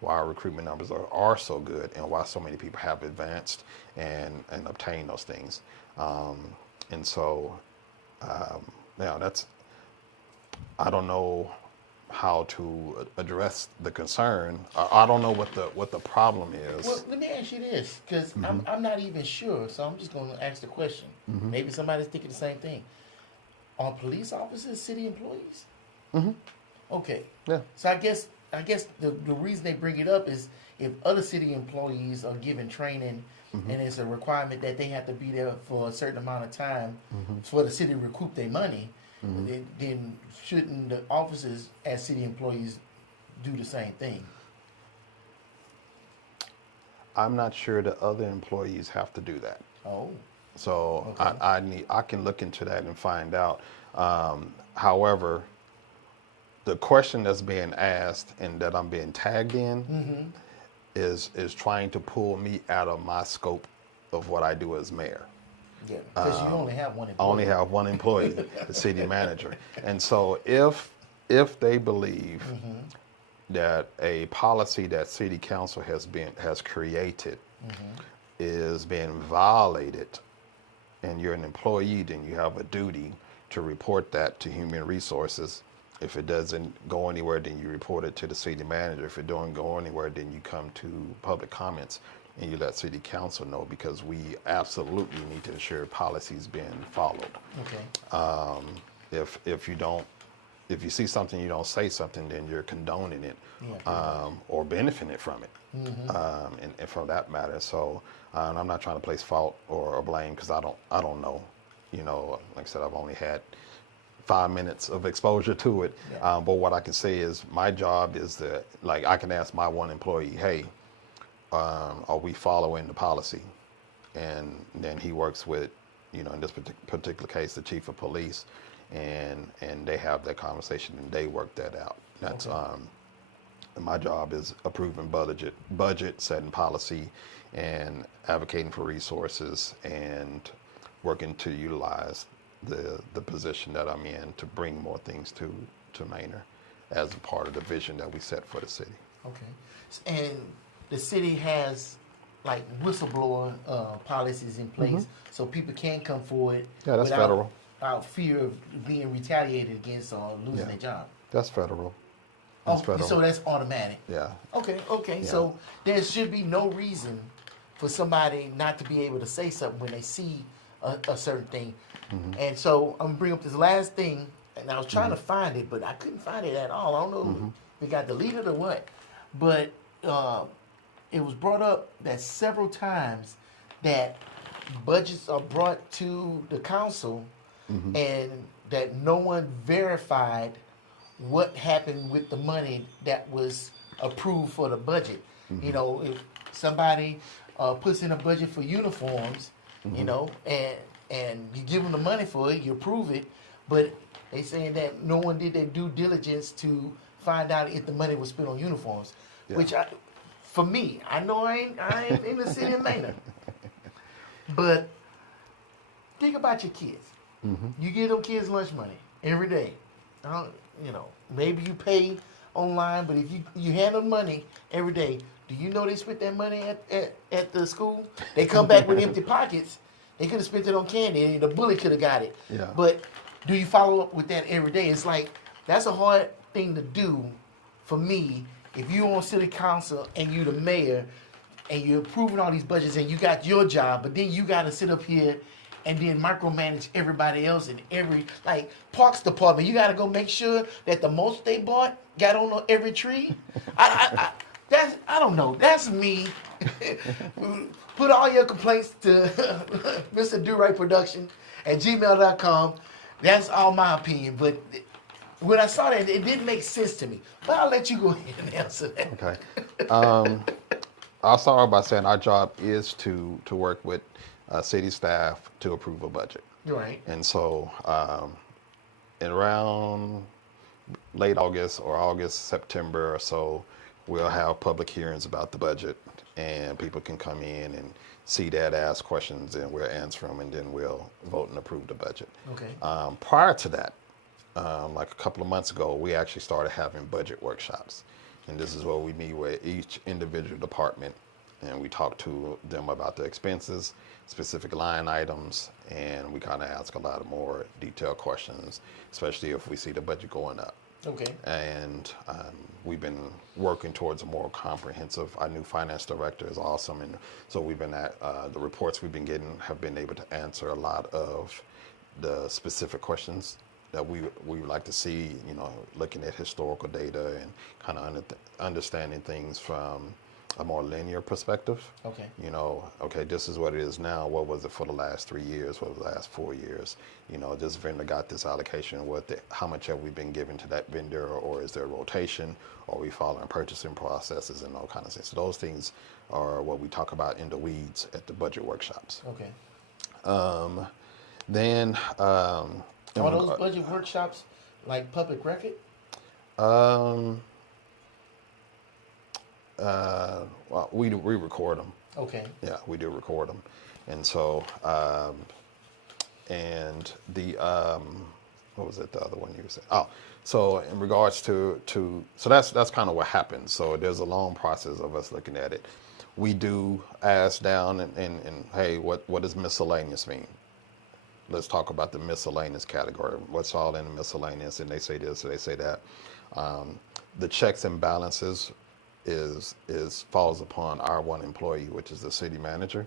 why our recruitment numbers are so good, and why so many people have advanced and obtained those things. And so now I don't know how to address the concern. I don't know what the problem is. Well, let me ask you this, because I'm not even sure, so I'm just going to ask the question. Maybe somebody's thinking the same thing. Are police officers city employees? Okay. Yeah. So I guess the reason they bring it up is if other city employees are given training and it's a requirement that they have to be there for a certain amount of time for the city to recoup their money, then shouldn't the officers as city employees do the same thing? I'm not sure the other employees have to do that. Oh. So okay. I can look into that and find out. However, the question that's being asked and that I'm being tagged in is trying to pull me out of my scope of what I do as mayor. Yeah, because you only have one employee. I only have one employee, the city manager. And so if they believe that a policy that city council has created is being violated, and you're an employee, then you have a duty to report that to human resources. If it doesn't go anywhere, then you report it to the city manager. If it don't go anywhere, then you come to public comments and you let city council know, because we absolutely need to ensure policies being followed. Okay. If you see something, you don't say something, then you're condoning it, or benefiting from it, and for that matter. So I'm not trying to place fault or blame, because I don't know. Like I said, I've only had 5 minutes of exposure to it. But what I can say is my job is I can ask my one employee, hey, are we following the policy? and then he works with, you know, in this particular case, the chief of police, and they have that conversation and they work that out. That's my job is approving budget, setting policy, and advocating for resources and working to utilize the position that I'm in to bring more things to Manor as a part of the vision that we set for the city. Okay. And the city has like whistleblower policies in place, so people can come forward. Yeah, that's federal. Without fear of being retaliated against or losing their job. That's federal. That's federal. So that's automatic. Yeah. Okay. Yeah. So there should be no reason for somebody not to be able to say something when they see a certain thing. And so I'm gonna bring up this last thing, and I was trying to find it, but I couldn't find it at all. I don't know if it got deleted or what, but it was brought up that several times that budgets are brought to the council and that no one verified what happened with the money that was approved for the budget. You know, if somebody puts in a budget for uniforms, you know, and you give them the money for it, you approve it, but they saying that no one did their due diligence to find out if the money was spent on uniforms. Yeah. Which, for me, I know I ain't in the city of Manor, but think about your kids. You give them kids lunch money every day. You know, maybe you pay online, but if you hand them money every day, do you know they spent that money at the school? They come back with empty pockets. They could have spent it on candy, and the bully could have got it. Yeah. But do you follow up with that every day? It's like, that's a hard thing to do for me. If you're on city council and you're the mayor and you're approving all these budgets and you got your job, but then you got to sit up here and then micromanage everybody else in every, like Parks Department, you got to go make sure that the mulch they bought got on every tree. I don't know. That's me. Put all your complaints to Mr. Do-Right Production at gmail.com. That's all my opinion. But when I saw that, it didn't make sense to me. But I'll let you go ahead and answer that. Okay. I'll start by saying our job is to work with city staff to approve a budget. Right. And so in around late August or August, September or so, we'll have public hearings about the budget, and people can come in and see that, ask questions, and we'll answer them, and then we'll vote and approve the budget. Okay. Prior to that, like a couple of months ago, we actually started having budget workshops. And this is where we meet with each individual department, and we talk to them about the expenses, specific line items, and we kind of ask a lot of more detailed questions, especially if we see the budget going up. Okay. And we've been working towards a more comprehensive. Our new finance director is awesome, and so we've been at the reports we've been getting have been able to answer a lot of the specific questions that we would like to see. You know, looking at historical data and kind of understanding things from a more linear perspective. Okay. You know, okay, this is what it is now. What was it for the last 3 years? What was the last 4 years? You know, this vendor got this allocation. How much have we been given to that vendor, or is there a rotation? Or are we following purchasing processes and all kinds of things? So those things are what we talk about in the weeds at the budget workshops. Okay. Then are those budget workshops like public record? Well, we record them. Okay. Yeah, we do record them, and so and the what was it? The other one you were saying? Oh, so in regards to so that's kind of what happens. So there's a long process of us looking at it. We do ask down and hey, what does miscellaneous mean? Let's talk about the miscellaneous category. What's all in the miscellaneous? And they say this, or they say that. The checks and balances falls upon our one employee, which is the city manager,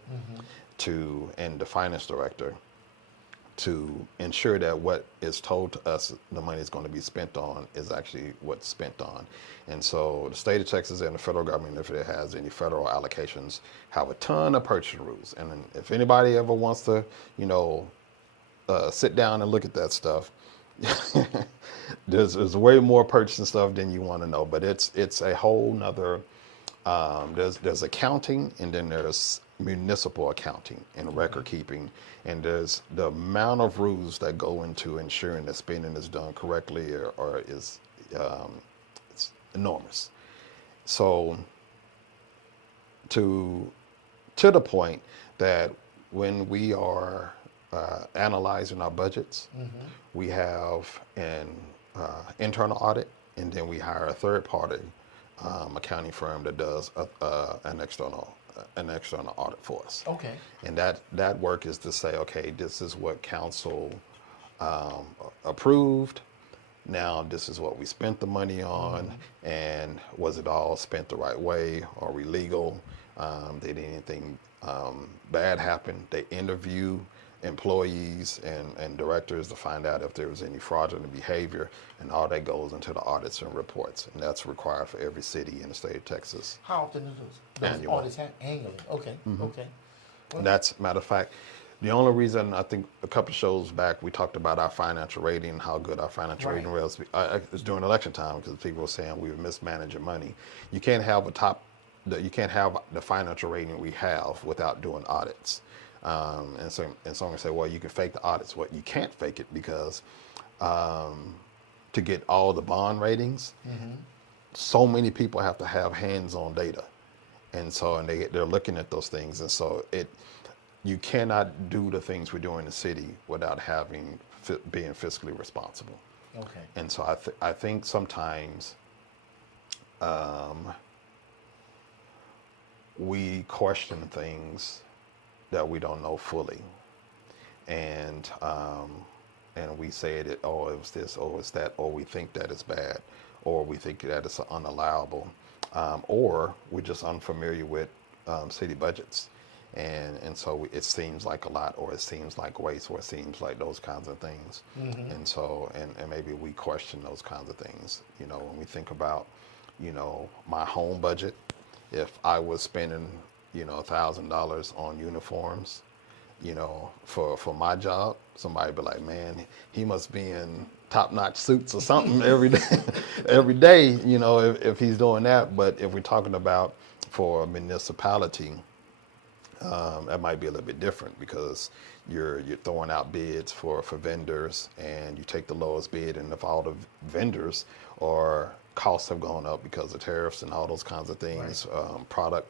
and the finance director, to ensure that what is told to us the money is going to be spent on is actually what's spent on. And so the state of Texas and the federal government, if it has any federal allocations, have a ton of purchasing rules. And if anybody ever wants to, you know, sit down and look at that stuff, there's way more purchasing stuff than you want to know. But it's a whole nother. There's accounting, and then there's municipal accounting and record keeping, and there's the amount of rules that go into ensuring that spending is done correctly or is it's enormous. So to the point that when we are analyzing our budgets, we have an internal audit, and then we hire a third party accounting firm that does an external audit for us. Okay. And that work is to say, okay, this is what council approved. Now this is what we spent the money on, and was it all spent the right way? Are we legal? Did anything bad happen? They interview employees and directors to find out if there was any fraudulent behavior, and all that goes into the audits and reports, and that's required for every city in the state of Texas. How often do those Annual. audits happen? Annually? Okay. Okay. And that's, matter of fact, the only reason I think a couple of shows back we talked about our financial rating and how good our financial rating was. It was during election time because people were saying we were mismanaging money. You can't have you can't have the financial rating we have without doing audits. And so someone say, well, you can fake the audits. Well, you can't fake it because to get all the bond ratings, so many people have to have hands-on data, and so they're looking at those things, and so you cannot do the things we do in the city without being fiscally responsible. Okay. And so I think sometimes we question things that we don't know fully, and we say that, oh, it was this, oh, it's that, or we think that it's bad, or we think that it's unallowable, or we're just unfamiliar with city budgets, and so it seems like a lot, or it seems like waste, or it seems like those kinds of things, and so and maybe we question those kinds of things. You know, when we think about, you know, my home budget, if I was spending, you know, $1,000 on uniforms, you know, for my job, somebody be like, man, he must be in top-notch suits or something every day, you know, if he's doing that. But if we're talking about for a municipality, that might be a little bit different, because you're throwing out bids for vendors, and you take the lowest bid, and if all the vendors or costs have gone up because of tariffs and all those kinds of things, right.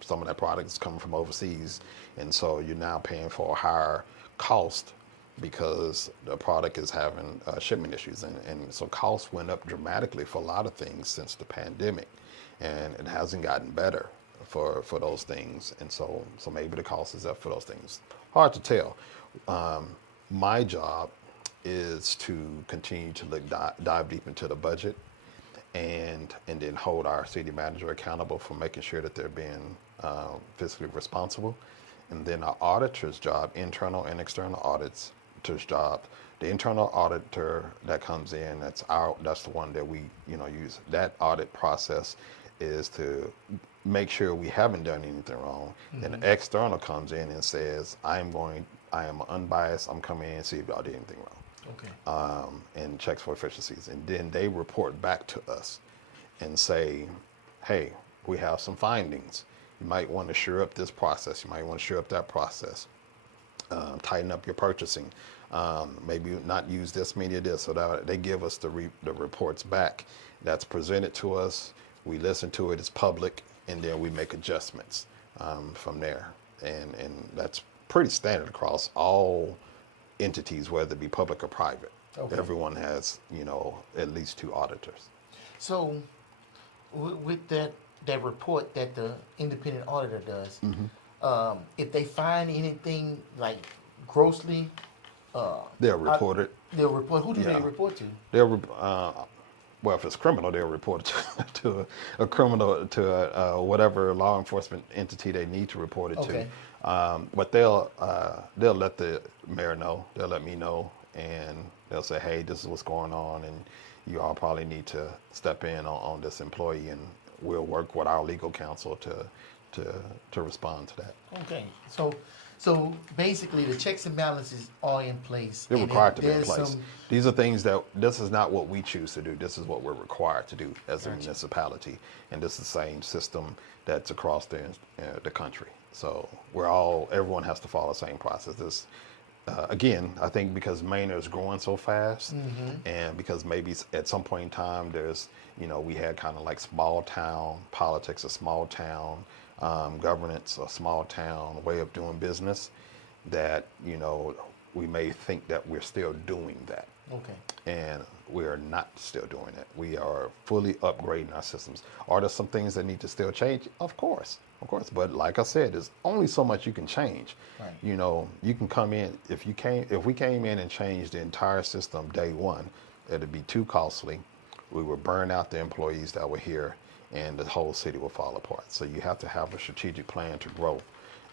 Some of that product is coming from overseas, and so you're now paying for a higher cost because the product is having shipment issues, and so costs went up dramatically for a lot of things since the pandemic, and it hasn't gotten better for those things, and so maybe the cost is up for those things. Hard to tell. My job is to continue to dive deep into the budget, and then hold our city manager accountable for making sure that they're being fiscally responsible. And then our auditor's job, internal and external auditor's job, the internal auditor that comes in, that's the one that we use. That audit process is to make sure we haven't done anything wrong. Then the external comes in and says, I am unbiased, I'm coming in and see if y'all did anything wrong. Okay. And checks for efficiencies. And then they report back to us and say, hey, we have some findings. You might want to shore up this process. You might want to shore up that process. Tighten up your purchasing. Maybe not use this many of this. So that they give us the reports back. That's presented to us. We listen to it. It's public. And then we make adjustments from there. And that's pretty standard across all entities, whether it be public or private. Okay. Everyone has, at least 2 auditors. So with that report that the independent auditor does, if they find anything like grossly, they'll report it. They'll report. Who do they report to? Well, if it's criminal, they'll report it to a criminal, to whatever law enforcement entity they need to report it to. But they'll let the mayor know. They'll let me know, and they'll say, "Hey, this is what's going on, and you all probably need to step in on this employee, and we'll work with our legal counsel to respond to that." Okay, so basically, the checks and balances are in place. They're required to be in place. These are things this is not what we choose to do. This is what we're required to do as a municipality, and this is the same system that's across the country. So everyone has to follow the same process. This, again, I think because Manor is growing so fast, and because maybe at some point in time we had kind of like small town politics, a small town governance, a small town way of doing business, that we may think that we're still doing that. Okay. And we are not still doing it. We are fully upgrading our systems. Are there some things that need to still change? Of course. But like I said, there's only so much you can change. Right. You can come in, if we came in and changed the entire system day one, it'd be too costly. We would burn out the employees that were here, and the whole city will fall apart. So you have to have a strategic plan to grow.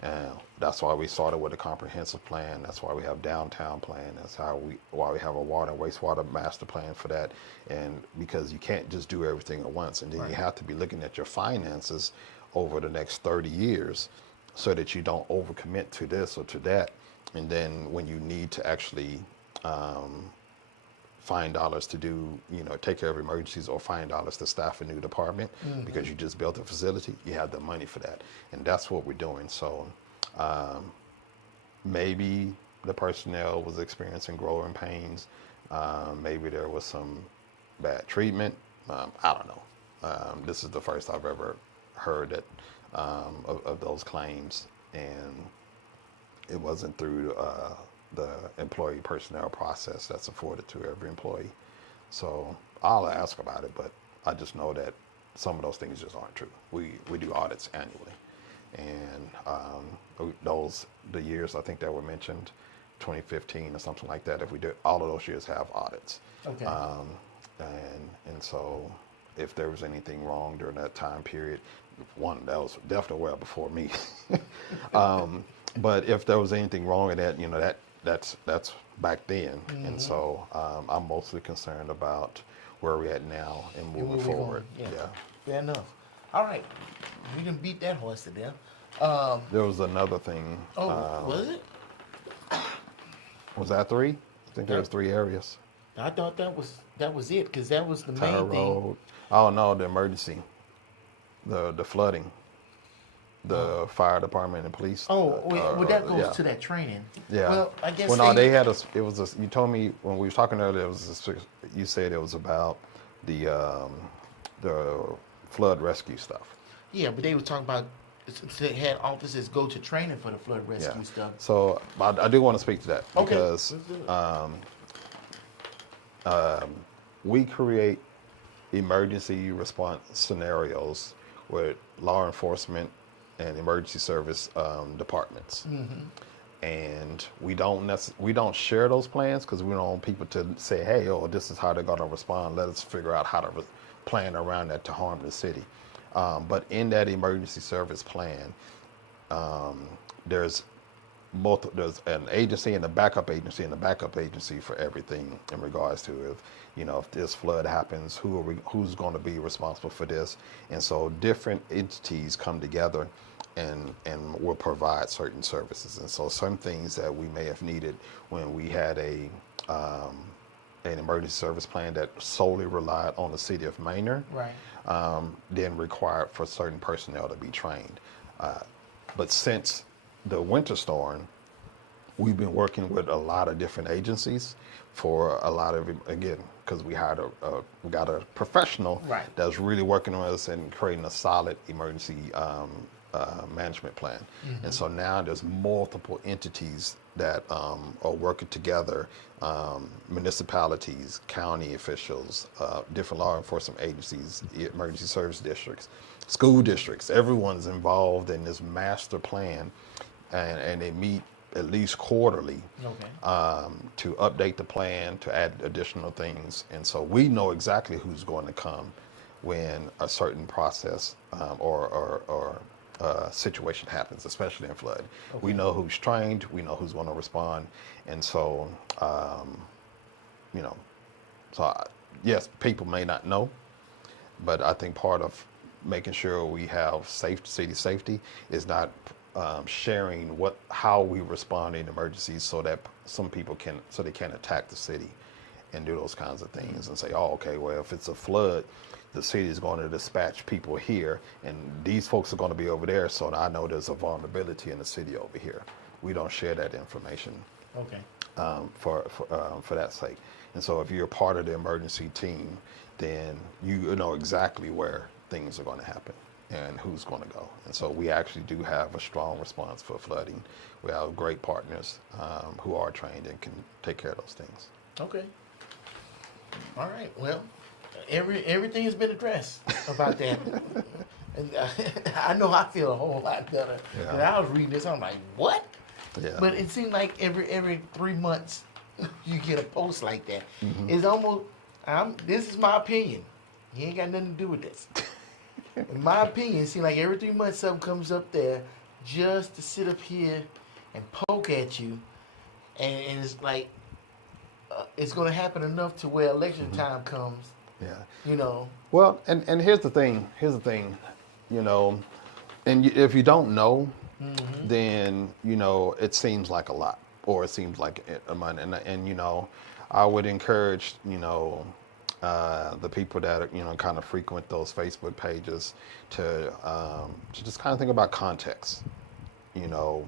And that's why we started with a comprehensive plan. That's why we have downtown plan. That's why we have a water and wastewater master plan for that. And because you can't just do everything at once, and then you have to be looking at your finances over the next 30 years so that you don't overcommit to this or to that. And then when you need to actually find dollars to do, take care of emergencies, or find dollars to staff a new department because you just built a facility, you have the money for that. And that's what we're doing. So maybe the personnel was experiencing growing pains. Maybe there was some bad treatment. I don't know. This is the first I've ever heard that of those claims, and it wasn't through the employee personnel process that's afforded to every employee. So I'll ask about it, but I just know that some of those things just aren't true. We do audits annually, and the years I think that were mentioned, 2015 or something like that, if we did, all of those years have audits. Okay. And so if there was anything wrong during that time period, one, that was definitely well before me. But if there was anything wrong with that, that's back then. And so I'm mostly concerned about where we're at now and moving forward. Yeah. Fair enough. All right. We didn't beat that horse to death. There was another thing. Was it? Was that 3? I think there was 3 areas. I thought that was it, because that was the Tyler main thing. Road. Oh no, the emergency, the flooding, the fire department and police. Well, that goes to that training. Yeah. Well, I guess. Well, no, they had a. It was a. You told me when we were talking earlier. You said it was about the flood rescue stuff. Yeah, but they were talking about. They had officers go to training for the flood rescue stuff. So I do want to speak to that because we create emergency response scenarios with law enforcement and emergency service departments, and we don't share those plans because we don't want people to say, "Hey, this is how they're going to respond. Let us figure out how to plan around that to harm the city." But in that emergency service plan, there's an agency and a backup agency for everything in regards to if this flood happens, who's going to be responsible for this. And so different entities come together and will provide certain services. And so some things that we may have needed when we had an emergency service plan that solely relied on the city of Manor, then required for certain personnel to be trained. But since the winter storm, we've been working with a lot of different agencies for a lot of, again, because we got a professional that's really working on us and creating a solid emergency management plan. And so now there's multiple entities that are working together, municipalities, county officials, different law enforcement agencies, emergency service districts, school districts. Everyone's involved in this master plan, and they meet at least quarterly to update the plan, to add additional things. And so we know exactly who's going to come when a certain process or situation happens, especially in flood. We know who's trained, we know who's going to respond. And so, yes, people may not know, but I think part of making sure we have city safety is not sharing how we respond in emergencies, so that they can't attack the city and do those kinds of things and say, oh, okay, well, if it's a flood, the city is going to dispatch people here, and these folks are going to be over there. So I know there's a vulnerability in the city over here. We don't share that information. Okay. For that sake. And so if you're part of the emergency team, then you know exactly where things are going to happen and who's going to go. And so we actually do have a strong response for flooding. We have great partners who are trained and can take care of those things. Okay. All right. Well, everything has been addressed about that. And I know I feel a whole lot better. Yeah. And I was reading this, I'm like, what? Yeah. But it seemed like every 3 months you get a post like that. Mm-hmm. It's almost, this is my opinion. You ain't got nothing to do with this. In my opinion, it seems like every 3 months something comes up there just to sit up here and poke at you. And it's like, it's going to happen enough to where election time comes. Yeah. You know. Well, and here's the thing. You know, and if you don't know, then, you know, it seems like a lot, or it seems like a month. And you know, I would encourage, you know, the people that, you know, kind of frequent those Facebook pages to just kind of think about context, you know,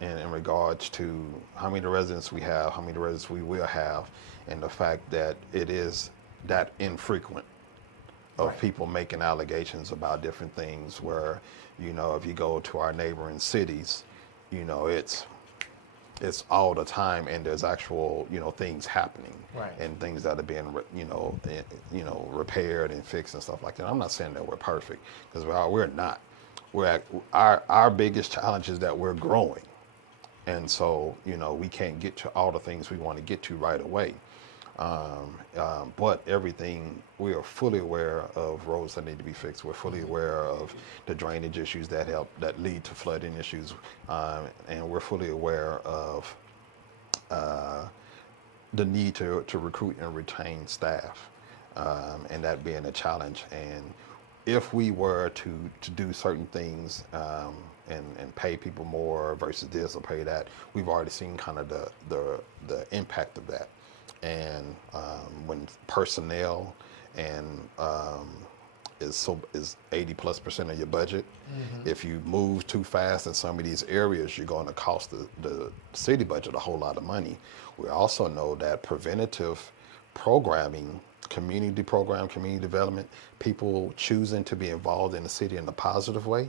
in regards to how many residents we have, how many residents we will have, and the fact that it is that infrequent of Right. people making allegations about different things where, you know, if you go to our neighboring cities, you know, it's all the time, and there's actual, you know, things happening. Right. And things that are being, you know, repaired and fixed and stuff like that. I'm not saying that we're perfect, because we're not. Our biggest challenge is that we're growing. And so, you know, we can't get to all the things we want to get to right away. But everything, we are fully aware of roads that need to be fixed. We're fully aware of the drainage issues that lead to flooding issues. And we're fully aware of the need to recruit and retain staff, and that being a challenge. And if we were to do certain things, and pay people more versus this or pay that, we've already seen kind of the impact of that. And when personnel and is 80+% of your budget, if you move too fast in some of these areas, you're going to cost the city budget a whole lot of money. We also know that preventative programming, community development, people choosing to be involved in the city in a positive way,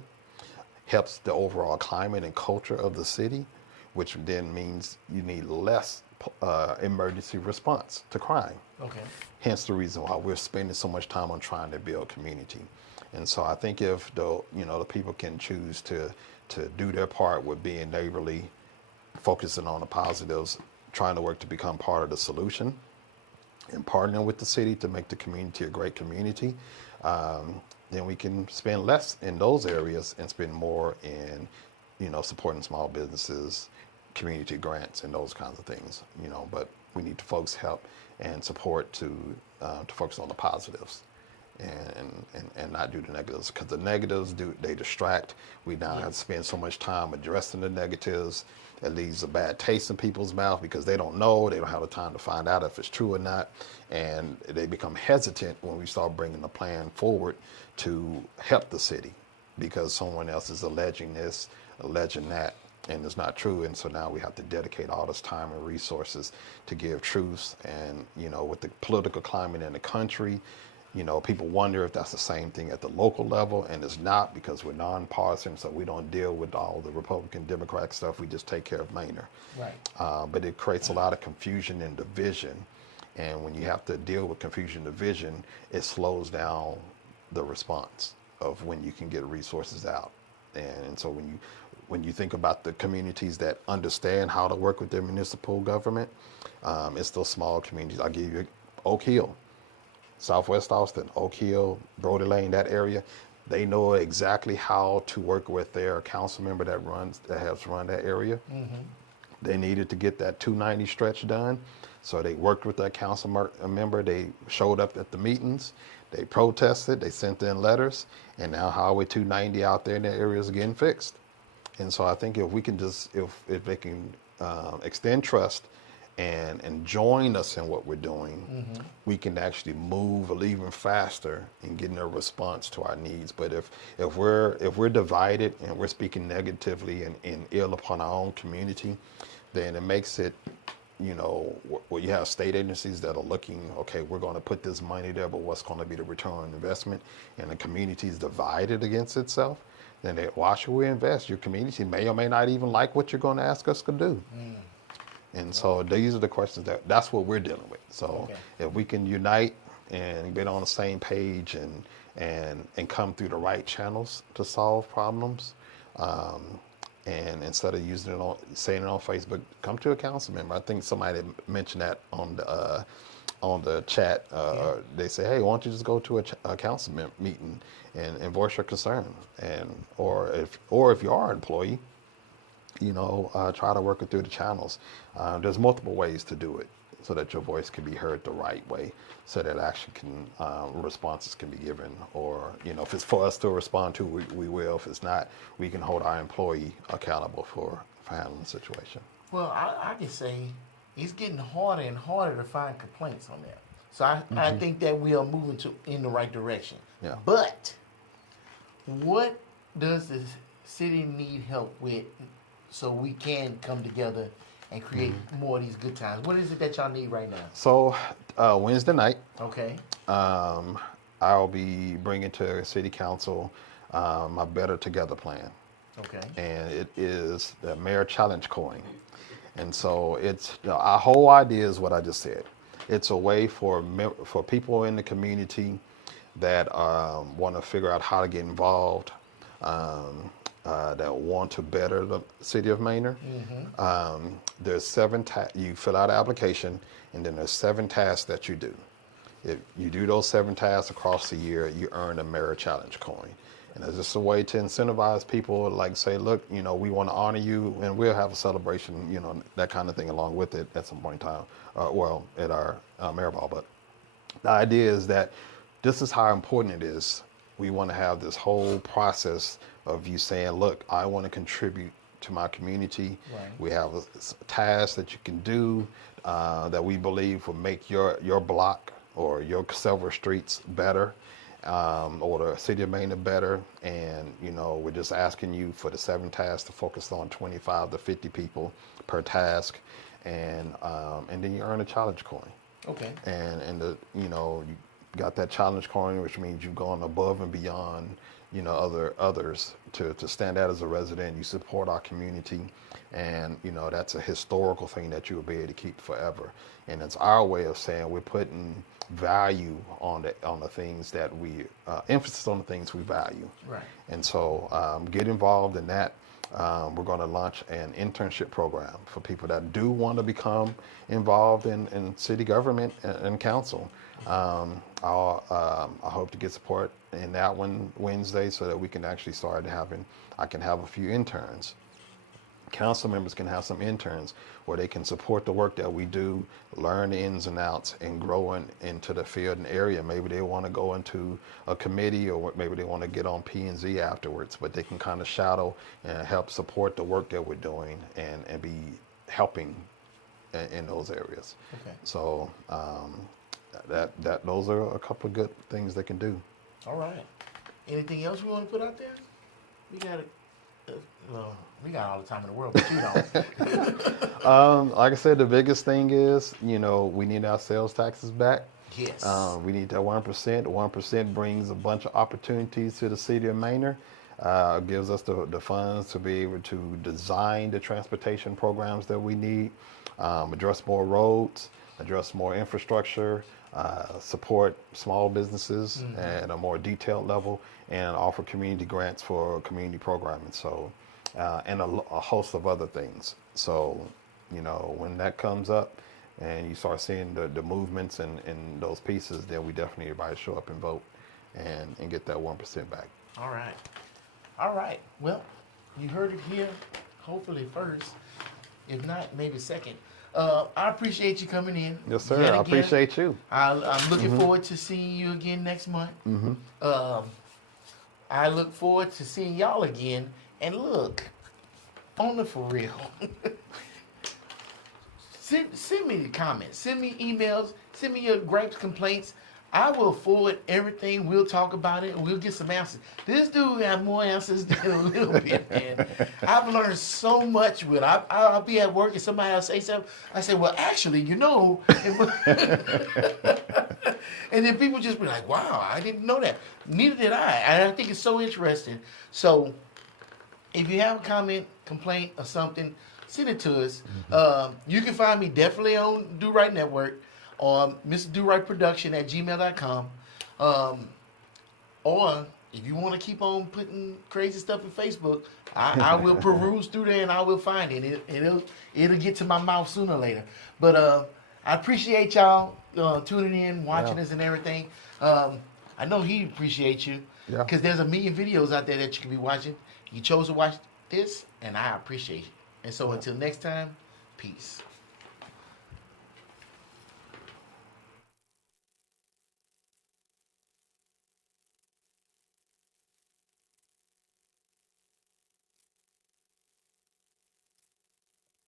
helps the overall climate and culture of the city, which then means you need less emergency response to crime. Okay. Hence the reason why we're spending so much time on trying to build community. And so I think if the people can choose to do their part with being neighborly, focusing on the positives, trying to work to become part of the solution, and partnering with the city to make the community a great community, then we can spend less in those areas and spend more in, you know, supporting small businesses, community grants, and those kinds of things. You know, but we need folks' help and support to focus on the positives, and not do the negatives, because the negatives they distract. We now have to spend so much time addressing the negatives. It leaves a bad taste in people's mouth because they don't know, they don't have the time to find out if it's true or not, and they become hesitant when we start bringing a plan forward to help the city because someone else is alleging this, alleging that, and it's not true. And so now we have to dedicate all this time and resources to give truths. And, you know, with the political climate in the country, you know, people wonder if that's the same thing at the local level, and it's not, because we're nonpartisan, so we don't deal with all the Republican, Democrat stuff. We just take care of Manor. Right. But it creates a lot of confusion and division, and when you have to deal with confusion and division, it slows down the response of when you can get resources out. And so when you think about the communities that understand how to work with their municipal government, it's those small communities. I'll give you Oak Hill. Southwest Austin, Oak Hill, Brody Lane, that area, they know exactly how to work with their council member that has run that area. Mm-hmm. They needed to get that 290 stretch done, so they worked with that council member. They showed up at the meetings, they protested, they sent in letters, and now Highway 290 out there in that area is getting fixed. And so I think if we can if they can extend trust and join us in what we're doing, we can actually move even faster in getting a response to our needs. But if we're divided and we're speaking negatively and ill upon our own community, then it makes it, where you have state agencies that are looking, okay, we're going to put this money there, but what's going to be the return on investment? And the community is divided against itself. Then why should we invest? Your community may or may not even like what you're going to ask us to do. And so these are the questions that's what we're dealing with. So if we can unite and get on the same page and come through the right channels to solve problems, and instead of saying it on Facebook, come to a council member. I think somebody mentioned that on the chat. They say, hey, why don't you just go to a council meeting and voice your concern, or if you are an employee, try to work it through the channels. There's multiple ways to do it so that your voice can be heard the right way, so that action responses can be given. Or, if it's for us to respond to, we will. If it's not, we can hold our employee accountable for handling the situation. Well, I can say it's getting harder and harder to find complaints on that. So I think that we are moving in the right direction. Yeah. But what does the city need help with so we can come together and create more of these good times? What is it that y'all need right now? So Wednesday night, Okay. I'll be bringing to City Council my Better Together plan. Okay. And it is the Mayor Challenge Coin. And so it's, our whole idea is what I just said. It's a way for people in the community that want to figure out how to get involved, that want to better the city of Manor. There's 7 you fill out an application, and then there's 7 tasks that you do. If you do those 7 tasks across the year, you earn a Mayor Challenge Coin. And it's just a way to incentivize people, like say, look, we want to honor you, and we'll have a celebration, that kind of thing along with it at some point in time, at our Mayor Ball. But the idea is that this is how important it is. We want to have this whole process of you saying, look, I want to contribute to my community. Right. We have a task that you can do that we believe will make your block or your several streets better, or the city of Manor better. And, we're just asking you for the 7 tasks to focus on 25 to 50 people per task. And then you earn a challenge coin. Okay. And you got that challenge coin, which means you've gone above and beyond, others to stand out as a resident. You support our community, and that's a historical thing that you will be able to keep forever. And it's our way of saying we're putting value on the things that we emphasis on the things we value. Right. And so get involved in that. We're going to launch an internship program for people that do want to become involved in city government and council. I hope to get support in that one Wednesday so that we can actually start I can have a few interns. Council members can have some interns where they can support the work that we do, learn the ins and outs, and grow into the field and area. Maybe they want to go into a committee, or maybe they want to get on P&Z afterwards, but they can kind of shadow and help support the work that we're doing and be helping in those areas. Okay. So those are a couple of good things they can do. All right. Anything else we want to put out there? We got we got all the time in the world, but you don't. Like I said, the biggest thing is, we need our sales taxes back. Yes. We need that 1%. 1% brings a bunch of opportunities to the city of Manor. Gives us the funds to be able to design the transportation programs that we need, address more roads, address more infrastructure, support small businesses at a more detailed level, and offer community grants for community programming. So, and a host of other things. So, when that comes up and you start seeing the movements and those pieces, then we definitely everybody show up and vote and get that 1% back. All right. All right. Well, you heard it here, hopefully first. If not, maybe second. I appreciate you coming in. Yes, sir. I appreciate you. I'm looking forward to seeing you again next month. I look forward to seeing y'all again. And look, on the for real, send me the comments. Send me emails. Send me your gripes, complaints. I will forward everything. We'll talk about it, and we'll get some answers. This dude have more answers than a little bit, man. I've learned so much with it. I'll be at work and somebody else say something. I say, well, actually, you know. And then people just be like, wow, I didn't know that. Neither did I. And I think it's so interesting. So if you have a comment, complaint, or something, send it to us. You can find me definitely on Do Right Network, or Mr. Do Right Production at gmail.com. Or if you want to keep on putting crazy stuff in Facebook, I will peruse through there and I will find it. It'll get to my mouth sooner or later. But I appreciate y'all tuning in, watching us and everything. I know he appreciates you because there's a million videos out there that you can be watching. You chose to watch this, and I appreciate it. And so until next time, peace.